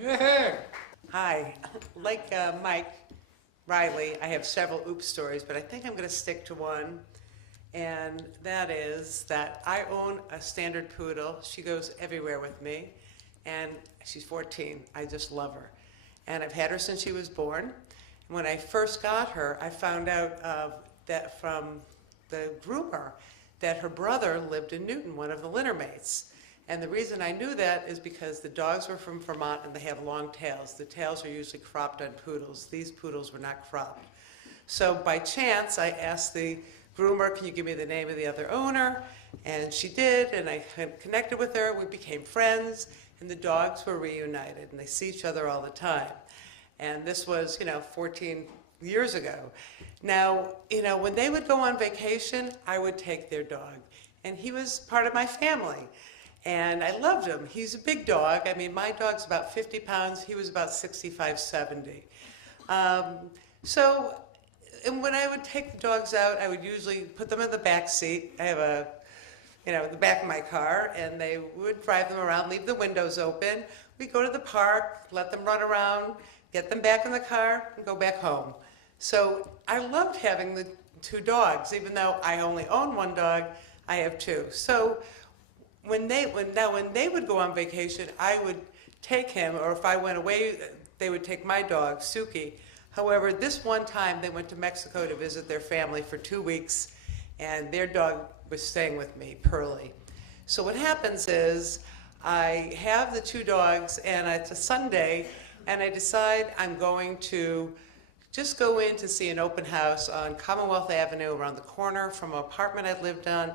Yeah. Hi. Like Mike Riley, I have several oops stories, but I think I'm going to stick to one. And that is that I own a standard poodle. She goes everywhere with me. And she's 14. I just love her. And I've had her since she was born. And when I first got her, I found out that from the groomer that her brother lived in Newton, one of the Lintermates. And the reason I knew that is because the dogs were from Vermont and they have long tails. The tails are usually cropped on poodles. These poodles were not cropped. So by chance, I asked the groomer, can you give me the name of the other owner? And she did, and I connected with her. We became friends, and the dogs were reunited, and they see each other all the time. And this was, 14 years ago. Now, when they would go on vacation, I would take their dog. And he was part of my family. And I loved him. He's a big dog. I mean, my dog's about 50 pounds. He was about 65, 70. And when I would take the dogs out, I would usually put them in the back seat. I have the back of my car, and they would drive them around, leave the windows open. We'd go to the park, let them run around, get them back in the car, and go back home. So I loved having the two dogs. Even though I only own one dog, I have two. So when they would go on vacation, I would take him, or if I went away, they would take my dog, Suki. However, this one time they went to Mexico to visit their family for 2 weeks, and their dog was staying with me, Pearlie. So what happens is I have the two dogs, and it's a Sunday, and I decide I'm going to just go in to see an open house on Commonwealth Avenue around the corner from an apartment I lived on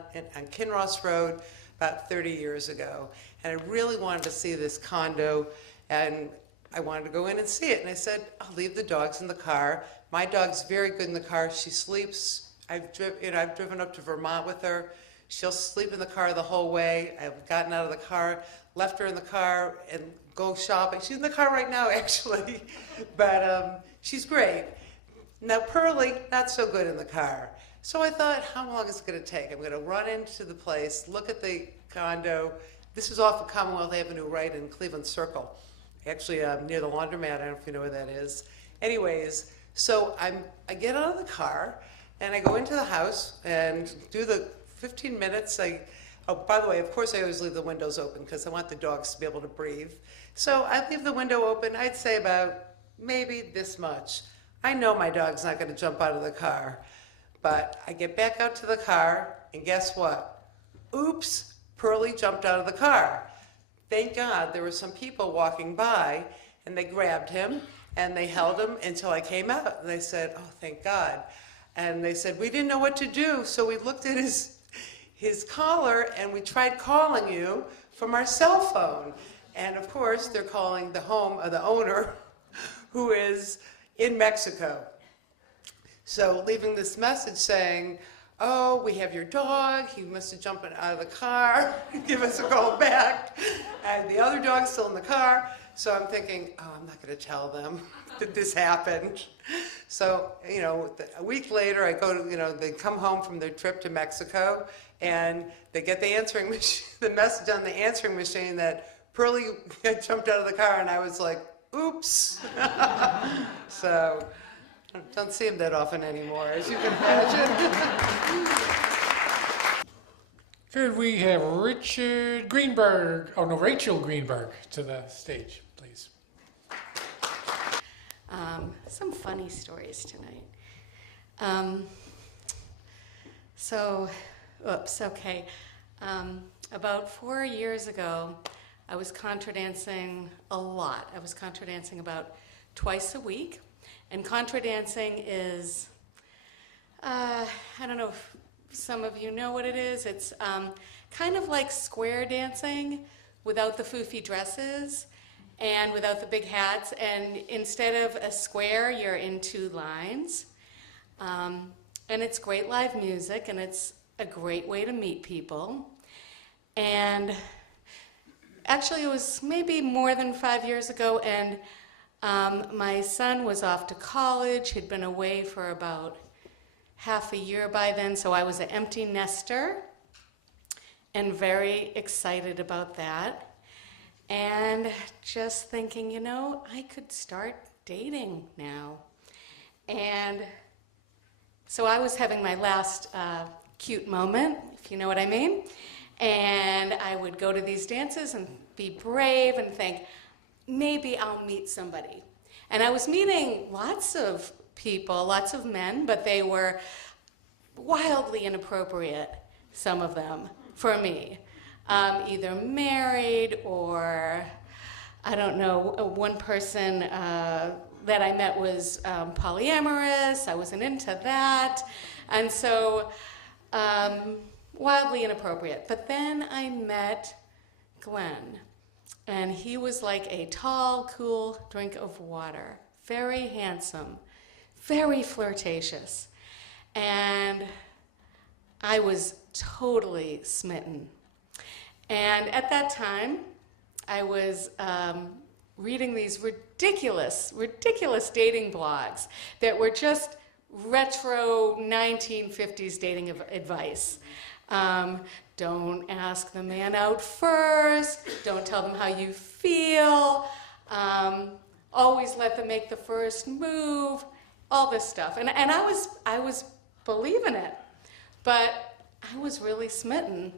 Kinross Road about 30 years ago. And I really wanted to see this condo, and I wanted to go in and see it. And I said, I'll leave the dogs in the car. My dog's very good in the car. She sleeps. I've driven up to Vermont with her. She'll sleep in the car the whole way. I've gotten out of the car, left her in the car, and go shopping. She's in the car right now, actually. But she's great. Now, Pearlie, not so good in the car. So I thought, how long is it going to take? I'm going to run into the place, look at the condo. This is off of Commonwealth Avenue, right in Cleveland Circle. Actually, near the laundromat. I don't know if you know where that is. Anyways, so I get out of the car, and I go into the house and do the 15 minutes. Oh, by the way, of course, I always leave the windows open because I want the dogs to be able to breathe. So I leave the window open, I'd say about maybe this much. I know my dog's not going to jump out of the car. But I get back out to the car, and guess what? Oops, Pearlie jumped out of the car. Thank God there were some people walking by, and they grabbed him, and they held him until I came out. And they said, oh, thank God. And they said, we didn't know what to do, so we looked at his collar, and we tried calling you from our cell phone. And of course, they're calling the home of the owner, who is in Mexico. So leaving this message saying, oh, we have your dog, he must have jumped out of the car, give us a call back. And the other dog's still in the car. So I'm thinking, oh, I'm not going to tell them that this happened. So, a week later, I go to, they come home from their trip to Mexico, and they get the answering machine, the message on the answering machine that Pearlie had jumped out of the car, and I was like, oops. So, don't see him that often anymore, as you can imagine. Could we have Rachel Greenberg to the stage, please? Some funny stories tonight. About 4 years ago, I was contra dancing a lot. I was contra dancing about twice a week. And contra dancing is, I don't know if some of you know what it is. It's kind of like square dancing without the foofy dresses and without the big hats. And instead of a square, you're in two lines. And it's great live music, and it's a great way to meet people. And actually, it was maybe more than 5 years ago, and my son was off to college. He'd been away for about half a year by then, so I was an empty nester and very excited about that. And just thinking, I could start dating now. And so I was having my last cute moment, if you know what I mean. And I would go to these dances and be brave and think, maybe I'll meet somebody. And I was meeting lots of people, lots of men, but they were wildly inappropriate. some of them, for me. Either married or, I don't know, one person that I met was polyamorous. I wasn't into that. And so, wildly inappropriate. But then I met Glenn, and he was like a tall, cool drink of water. Very handsome, very flirtatious. And I was totally smitten. And at that time, I was reading these ridiculous dating blogs that were just retro 1950s dating advice. Don't ask the man out first. Don't tell them how you feel. Always let them make the first move. All this stuff. And I was believing it, but I was really smitten.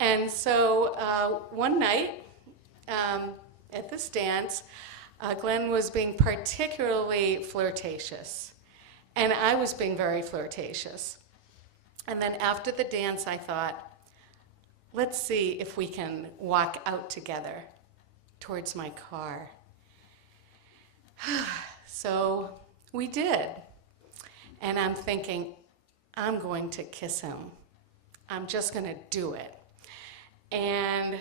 And so one night at this dance, Glenn was being particularly flirtatious, and I was being very flirtatious. And then after the dance, I thought, let's see if we can walk out together towards my car. So we did. And I'm thinking, I'm going to kiss him. I'm just going to do it. And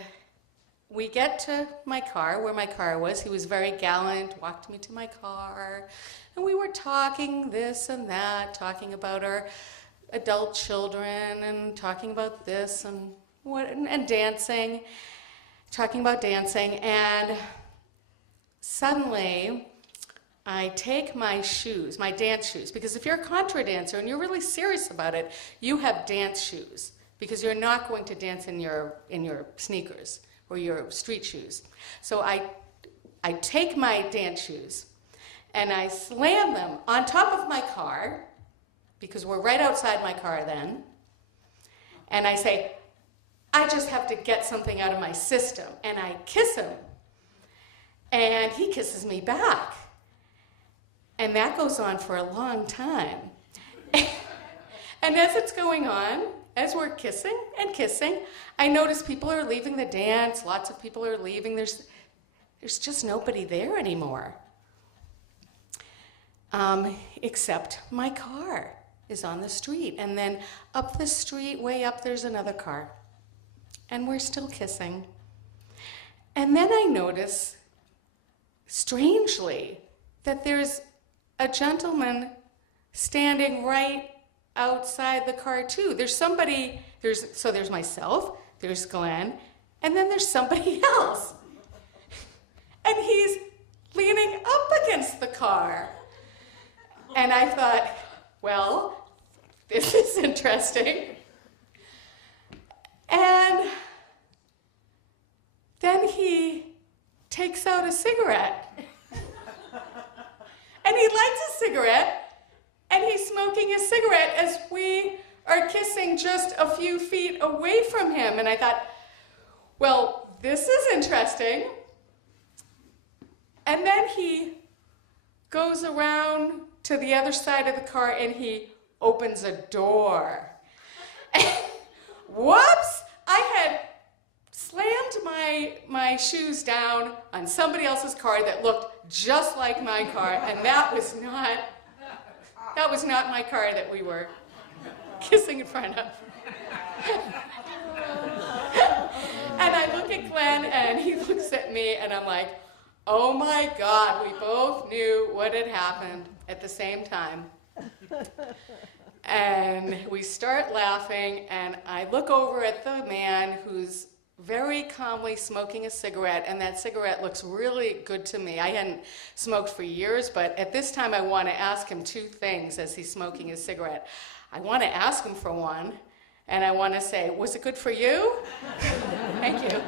we get to my car, where my car was. He was very gallant, walked me to my car. And we were talking this and that, talking about our adult children and talking about this and what, and dancing, talking about dancing. And suddenly, I take my shoes, my dance shoes, because if you're a contra dancer and you're really serious about it, you have dance shoes, because you're not going to dance in your sneakers or your street shoes. So I take my dance shoes and I slam them on top of my car, because we're right outside my car then, and I say, I just have to get something out of my system, and I kiss him, and he kisses me back. And that goes on for a long time. And as it's going on, as we're kissing and kissing, I notice people are leaving the dance. Lots of people are leaving. There's just nobody there anymore. Except my car is on the street. And then up the street, way up, there's another car. And we're still kissing. And then I notice, strangely, that there's a gentleman standing right outside the car too. There's somebody, there's myself, there's Glenn, and then there's somebody else. And he's leaning up against the car. And I thought, well, this is interesting. And then he takes out a cigarette. And he lights a cigarette, and he's smoking a cigarette as we are kissing just a few feet away from him. And I thought, well, this is interesting. And then he goes around to the other side of the car, and he opens a door. Whoops! I had slammed my shoes down on somebody else's car that looked just like my car, and that was not my car that we were kissing in front of. And I look at Glenn, and he looks at me, and I'm like, oh my God, we both knew what had happened at the same time. And we start laughing, and I look over at the man who's very calmly smoking a cigarette, and that cigarette looks really good to me. I hadn't smoked for years, but at this time I want to ask him two things as he's smoking his cigarette. I want to ask him for one, and I want to say, was it good for you? Thank you.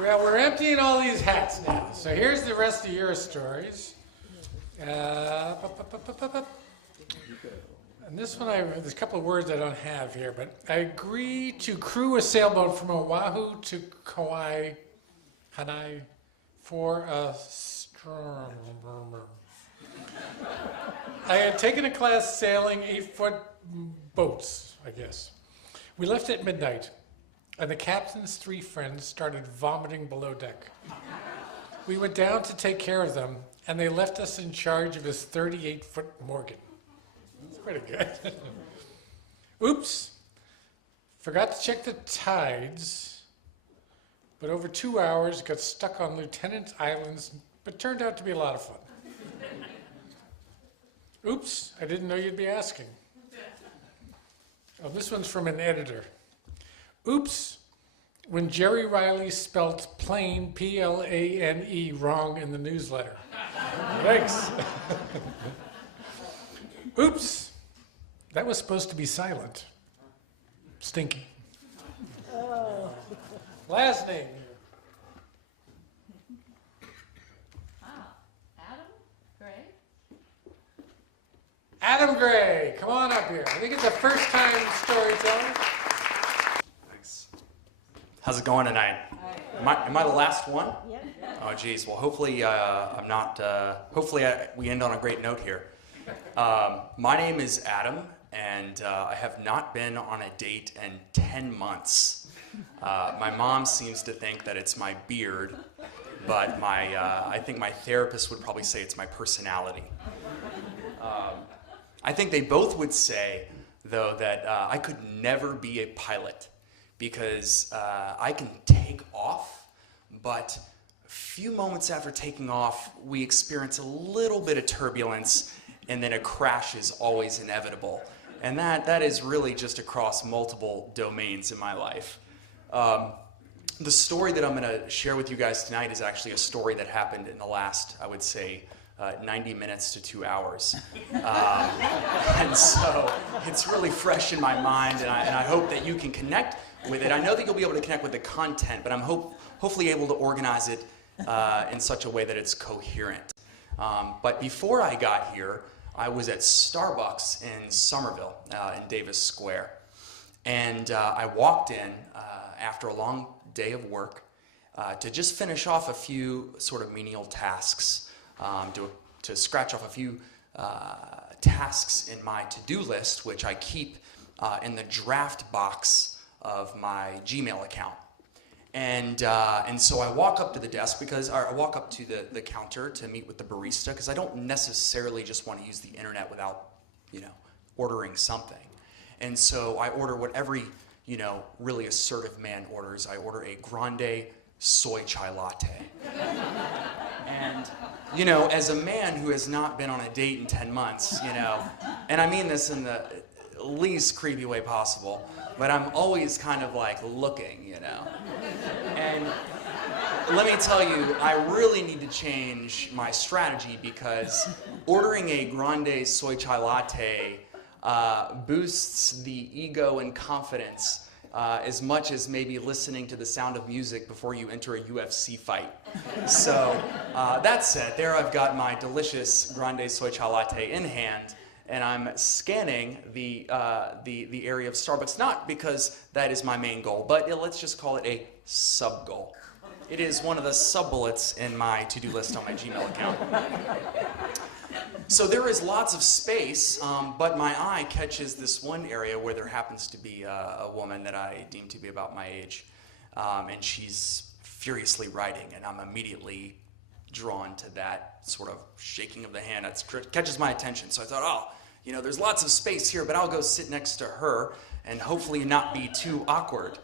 Well, we're emptying all these hats now. So here's the rest of your stories. And this one, there's a couple of words I don't have here, but I agreed to crew a sailboat from Oahu to Kauai, Hanai, for a I had taken a class sailing 8-foot boats, I guess. We left at midnight, and the captain's 3 friends started vomiting below deck. We went down to take care of them, and they left us in charge of his 38-foot Morgan. That's pretty good. Oops. Forgot to check the tides, but over 2 hours got stuck on Lieutenant Islands, but turned out to be a lot of fun. Oops, I didn't know you'd be asking. Oh, this one's from an editor. Oops, when Jerry Riley spelt plane, P-L-A-N-E, wrong in the newsletter. Thanks. Oops, that was supposed to be silent. Stinky. Oh. Last name. Adam Gray? Adam Gray, come on up here. I think it's a first-time storyteller. Thanks. How's it going tonight? Am I the last one? Yep. Oh, geez. Well, hopefully I'm not. Hopefully we end on a great note here. My name is Adam, and I have not been on a date in 10 months. My mom seems to think that it's my beard, but I think my therapist would probably say it's my personality. I think they both would say, though, that I could never be a pilot because I can take off, but a few moments after taking off, we experience a little bit of turbulence, and then a crash is always inevitable. And that is really just across multiple domains in my life. The story that I'm going to share with you guys tonight is actually a story that happened in the last, I would say, 90 minutes to 2 hours. And so it's really fresh in my mind, and I hope that you can connect with it. I know that you'll be able to connect with the content, but I'm hopefully able to organize it in such a way that it's coherent. But before I got here, I was at Starbucks in Somerville, in Davis Square. And I walked in after a long day of work to just finish off a few sort of menial tasks, to scratch off a few tasks in my to-do list, which I keep in the draft box of my Gmail account. And so I walk up to the desk I walk up to the counter to meet with the barista because I don't necessarily just want to use the internet without, ordering something. And so I order what every, really assertive man orders. I order a grande soy chai latte. And, as a man who has not been on a date in 10 months, and I mean this in the least creepy way possible, but I'm always kind of like looking, And let me tell you, I really need to change my strategy because ordering a grande soy chai latte boosts the ego and confidence as much as maybe listening to the sound of music before you enter a UFC fight. So that said, there I've got my delicious grande soy chai latte in hand, and I'm scanning the area of Starbucks, not because that is my main goal, but let's just call it a sub-goal. It is one of the sub-bullets in my to-do list on my Gmail account. So there is lots of space, but my eye catches this one area where there happens to be a woman that I deem to be about my age, and she's furiously writing, and I'm immediately drawn to that sort of shaking of the hand. That catches my attention. So I thought, there's lots of space here, but I'll go sit next to her and hopefully not be too awkward.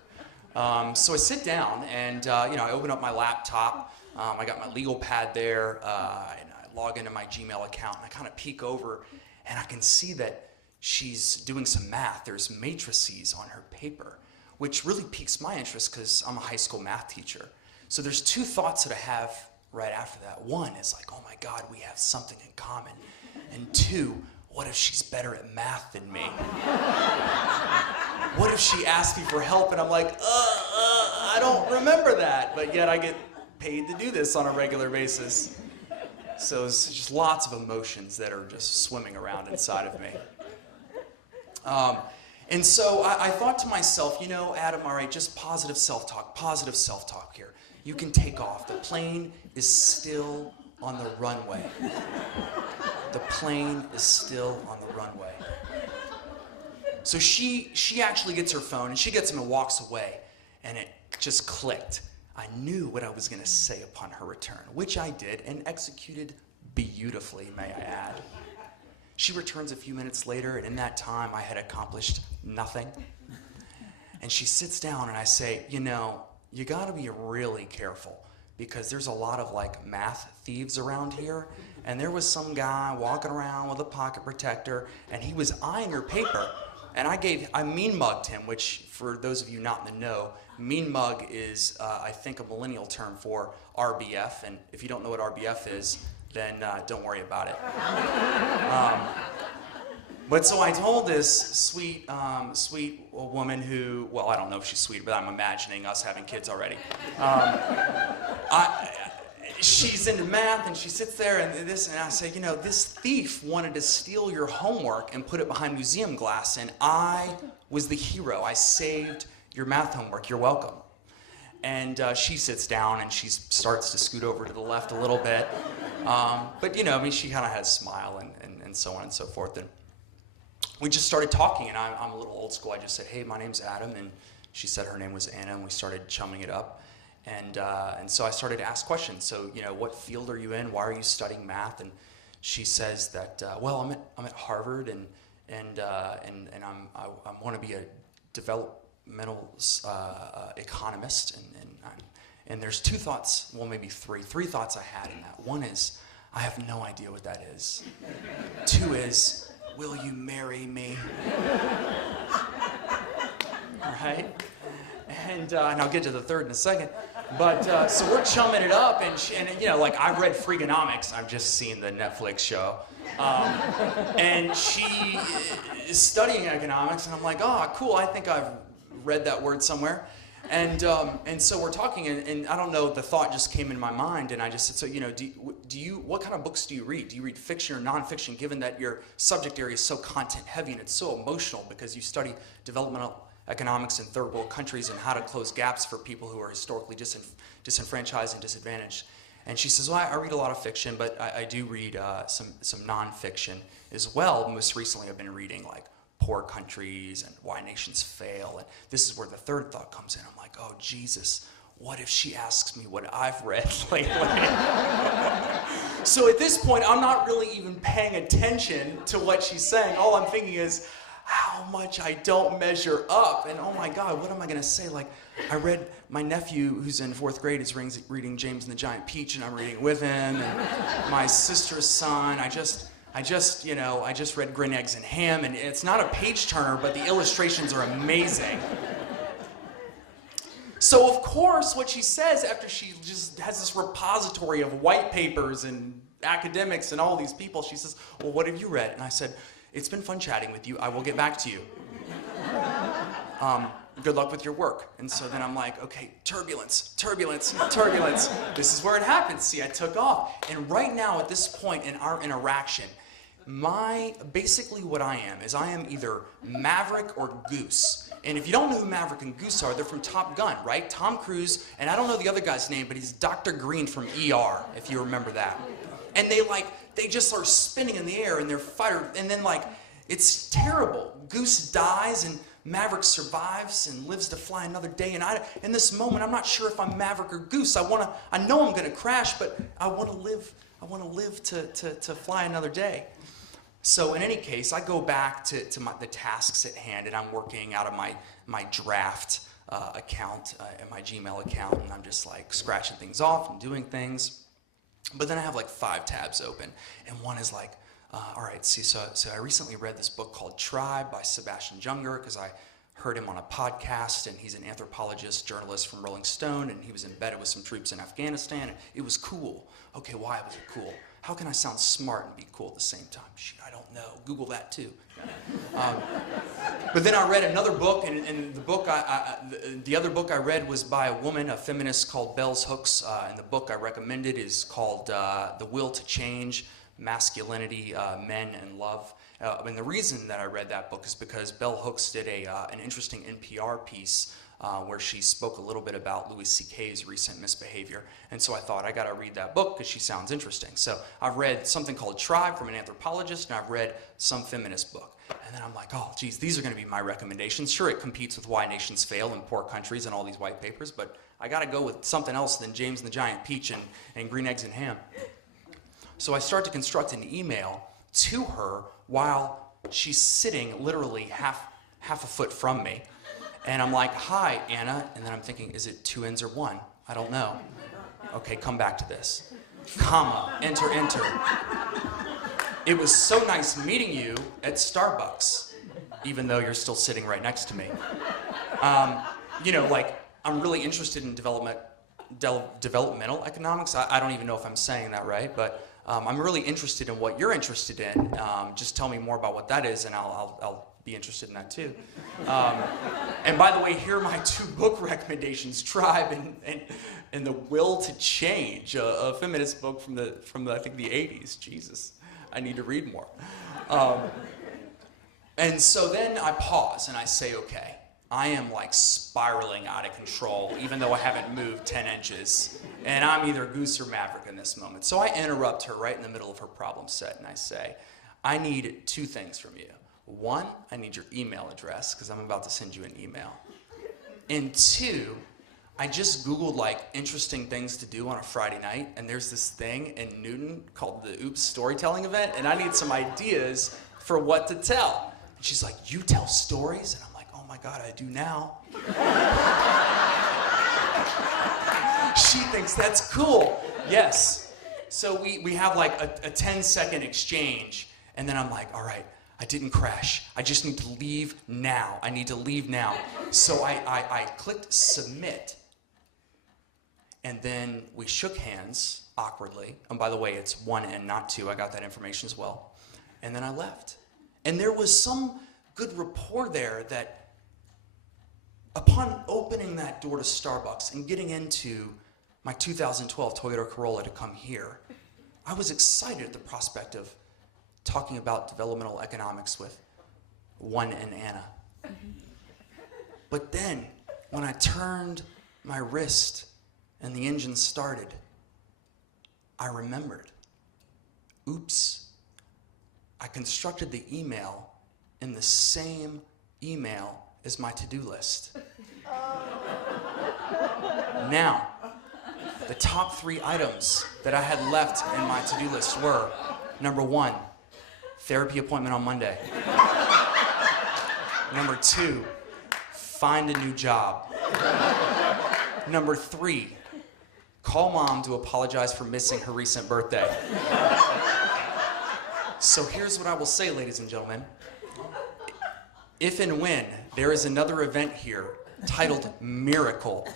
So I sit down and, I open up my laptop. I got my legal pad there, and I log into my Gmail account, and I kind of peek over, and I can see that she's doing some math. There's matrices on her paper, which really piques my interest because I'm a high school math teacher. So there's two thoughts that I have right after that. One is like, oh my God, we have something in common. And two, what if she's better at math than me? What if she asks me for help and I'm like, I don't remember that, but yet I get paid to do this on a regular basis. So it's just lots of emotions that are just swimming around inside of me. And so I thought to myself, Adam, all right, just positive self-talk here. You can take off. The plane is still on the runway. The plane is still on the runway. So she actually gets her phone and she gets him and walks away, and it just clicked. I knew what I was going to say upon her return, which I did and executed beautifully, may I add. She returns a few minutes later, and in that time I had accomplished nothing. And she sits down and I say, you know, you got to be really careful because there's a lot of like math thieves around here. And there was some guy walking around with a pocket protector and he was eyeing her paper. And I mean mugged him, which for those of you not in the know, mean mug is, I think, a millennial term for RBF. And if you don't know what RBF is, then don't worry about it. But so I told this sweet woman who, well, I don't know if she's sweet, but I'm imagining us having kids already. She's into math, and she sits there and I say, you know, this thief wanted to steal your homework and put it behind museum glass, and I was the hero. I saved your math homework. You're welcome. And she sits down and she starts to scoot over to the left a little bit. But, you know, I mean, she kind of had a smile and so on and so forth. And we just started talking, and I'm a little old school. I just said, hey, my name's Adam, and she said her name was Anna, and we started chumming it up. And so I started to ask questions. So, you know, what field are you in? Why are you studying math? And she says that, well, I'm at Harvard, and I want to be a developmental economist, and there's two thoughts, well, maybe three thoughts I had in that. One is, I have no idea what that is. Two is, will you marry me? Right? And I'll get to the third in a second. But so we're chumming it up, and you know, like I read Freakonomics. I've just seen the Netflix show, and she is studying economics, and I'm like, oh, cool. I think I've read that word somewhere, and so we're talking, and I don't know, the thought just came in my mind, and I just said, so you know, do you what kind of books do you read? Do you read fiction or nonfiction? Given that your subject area is so content heavy and it's so emotional because you study developmental economics in third world countries and how to close gaps for people who are historically disenfranchised and disadvantaged. And she says, well, I read a lot of fiction, but I do read some nonfiction as well. Most recently, I've been reading like Poor Countries and Why Nations Fail. And this is where the third thought comes in. I'm like, oh, Jesus, what if she asks me what I've read lately? So at this point, I'm not really even paying attention to what she's saying. All I'm thinking is, how much I don't measure up, and oh my God, what am I gonna say? Like, I read, my nephew who's in 4th grade is reading James and the Giant Peach, and I'm reading with him, and my sister's son, I just read Green Eggs and Ham, and it's not a page turner, but the illustrations are amazing. So of course, what she says after she just has this repository of white papers and academics and all these people, she says, well, what have you read? And I said, it's been fun chatting with you. I will get back to you. Good luck with your work. And so then I'm like, okay, turbulence. This is where it happens. See, I took off. And right now, at this point in our interaction, basically what I am either Maverick or Goose. And if you don't know who Maverick and Goose are, they're from Top Gun, right? Tom Cruise, and I don't know the other guy's name, but he's Dr. Green from ER, if you remember that. And they just start spinning in the air, and they're fighter, and then it's terrible. Goose dies, and Maverick survives and lives to fly another day. And in this moment, I'm not sure if I'm Maverick or Goose. I know I'm going to crash, but I want to live. I want to live to fly another day. So in any case, I go back to the tasks at hand, and I'm working out of my draft account and my Gmail account, and I'm just like scratching things off and doing things. But then I have like 5 tabs open, and one is like, all right, see, so I recently read this book called Tribe by Sebastian Junger, because I heard him on a podcast, and he's an anthropologist, journalist from Rolling Stone, and he was embedded with some troops in Afghanistan, and it was cool. Okay, why was it cool? How can I sound smart and be cool at the same time? Shoot, I don't know. Google that too. But then I read another book, and the book the other book I read was by a woman, a feminist called Bells Hooks, and the book I recommended is called The Will to Change, Masculinity, Men, and Love. And the reason that I read that book is because Bell Hooks did an interesting NPR piece where she spoke a little bit about Louis C.K.'s recent misbehavior. And so I thought, I gotta read that book because she sounds interesting. So I've read something called Tribe from an anthropologist, and I've read some feminist book. And then I'm like, oh, geez, these are gonna be my recommendations. Sure, it competes with Why Nations Fail in Poor Countries and all these white papers, but I gotta go with something else than James and the Giant Peach and Green Eggs and Ham. So I start to construct an email to her while she's sitting literally half a foot from me. And I'm like, hi, Anna. And then I'm thinking, is it 2 N's or 1? I don't know. Okay, come back to this. Comma, enter, enter. It was so nice meeting you at Starbucks, even though you're still sitting right next to me. You know, like, I'm really interested in developmental economics. I don't even know if I'm saying that right, but I'm really interested in what you're interested in. Just tell me more about what that is, and I'll be interested in that too. And by the way, here are my 2 book recommendations: Tribe and The Will to Change, a feminist book from the I think the 80s. Jesus, I need to read more. And so then I pause and I say, okay, I am like spiraling out of control, even though I haven't moved 10 inches. And I'm either goose or maverick in this moment. So I interrupt her right in the middle of her problem set and I say, I need 2 things from you. 1, I need your email address because I'm about to send you an email. And 2, I just Googled like interesting things to do on a Friday night, and there's this thing in Newton called the Oops Storytelling Event, and I need some ideas for what to tell. And she's like, you tell stories? And I'm like, oh my God, I do now. She thinks that's cool. Yes. So we have like a 10-second exchange, and then I'm like, all right, I didn't crash. I just need to leave now. I need to leave now. So I clicked submit, and then we shook hands awkwardly. And by the way, it's 1 N, not 2. I got that information as well. And then I left. And there was some good rapport there that upon opening that door to Starbucks and getting into my 2012 Toyota Corolla to come here, I was excited at the prospect of talking about developmental economics with 1 and Anna. But then, when I turned my wrist and the engine started, I remembered. Oops, I constructed the email in the same email as my to-do list. Now, the top 3 items that I had left in my to-do list were, number 1, therapy appointment on Monday. Number 2, find a new job. Number 3, call mom to apologize for missing her recent birthday. So here's what I will say, ladies and gentlemen. If and when there is another event here titled Miracle,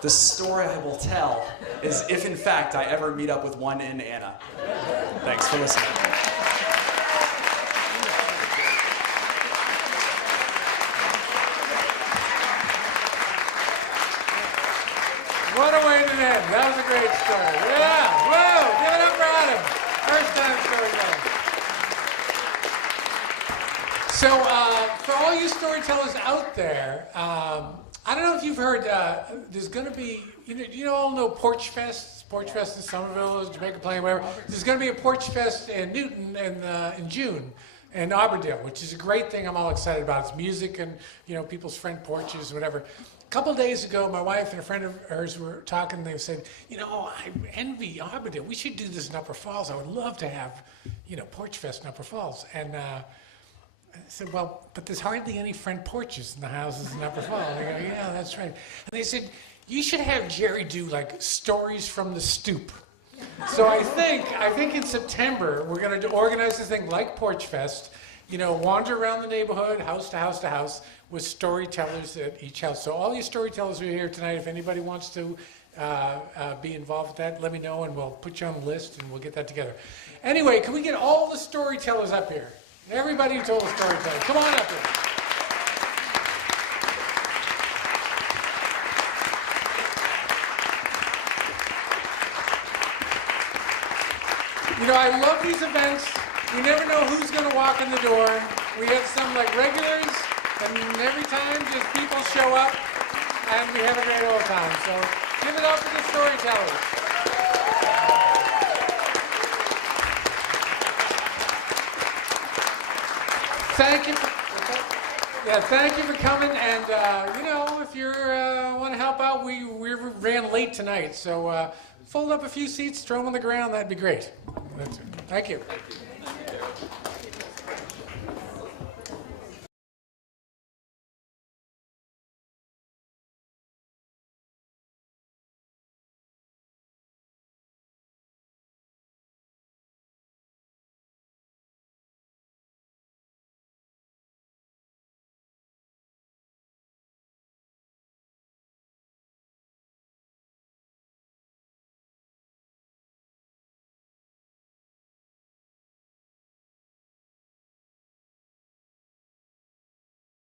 the story I will tell is if in fact I ever meet up with 1 and Anna. Thanks for listening. What a way to end. That was a great story. Yeah. Whoa. Give it up for Adam. First time storyteller. So for all you storytellers out there, I don't know if you've heard, there's going to be, you all know Porch Fest? Porch Fest in Somerville, Jamaica Plain, whatever. There's going to be a Porch Fest in Newton in June. In Auburndale, which is a great thing I'm all excited about. It's music and, people's front porches, whatever. A couple days ago, my wife and a friend of hers were talking, they said, I envy Auburndale. We should do this in Upper Falls. I would love to have, Porch Fest in Upper Falls. And I said, well, but there's hardly any front porches in the houses in Upper Falls. They go, yeah, that's right. And they said, you should have Jerry do, like, stories from the stoop. So I think in September, we're going to organize this thing like Porch Fest, wander around the neighborhood, house to house to house, with storytellers at each house. So all you storytellers who are here tonight, if anybody wants to be involved with that, let me know and we'll put you on the list and we'll get that together. Anyway, can we get all the storytellers up here? Everybody who told a storyteller, come on up here. I love these events. You never know who's going to walk in the door. We have some like regulars, and every time just people show up. and we have a great old time. So give it up for the storytellers. Thank you. Thank you for coming. And if you want to help out, we ran late tonight, so fold up a few seats, throw them on the ground. That'd be great. Thank you.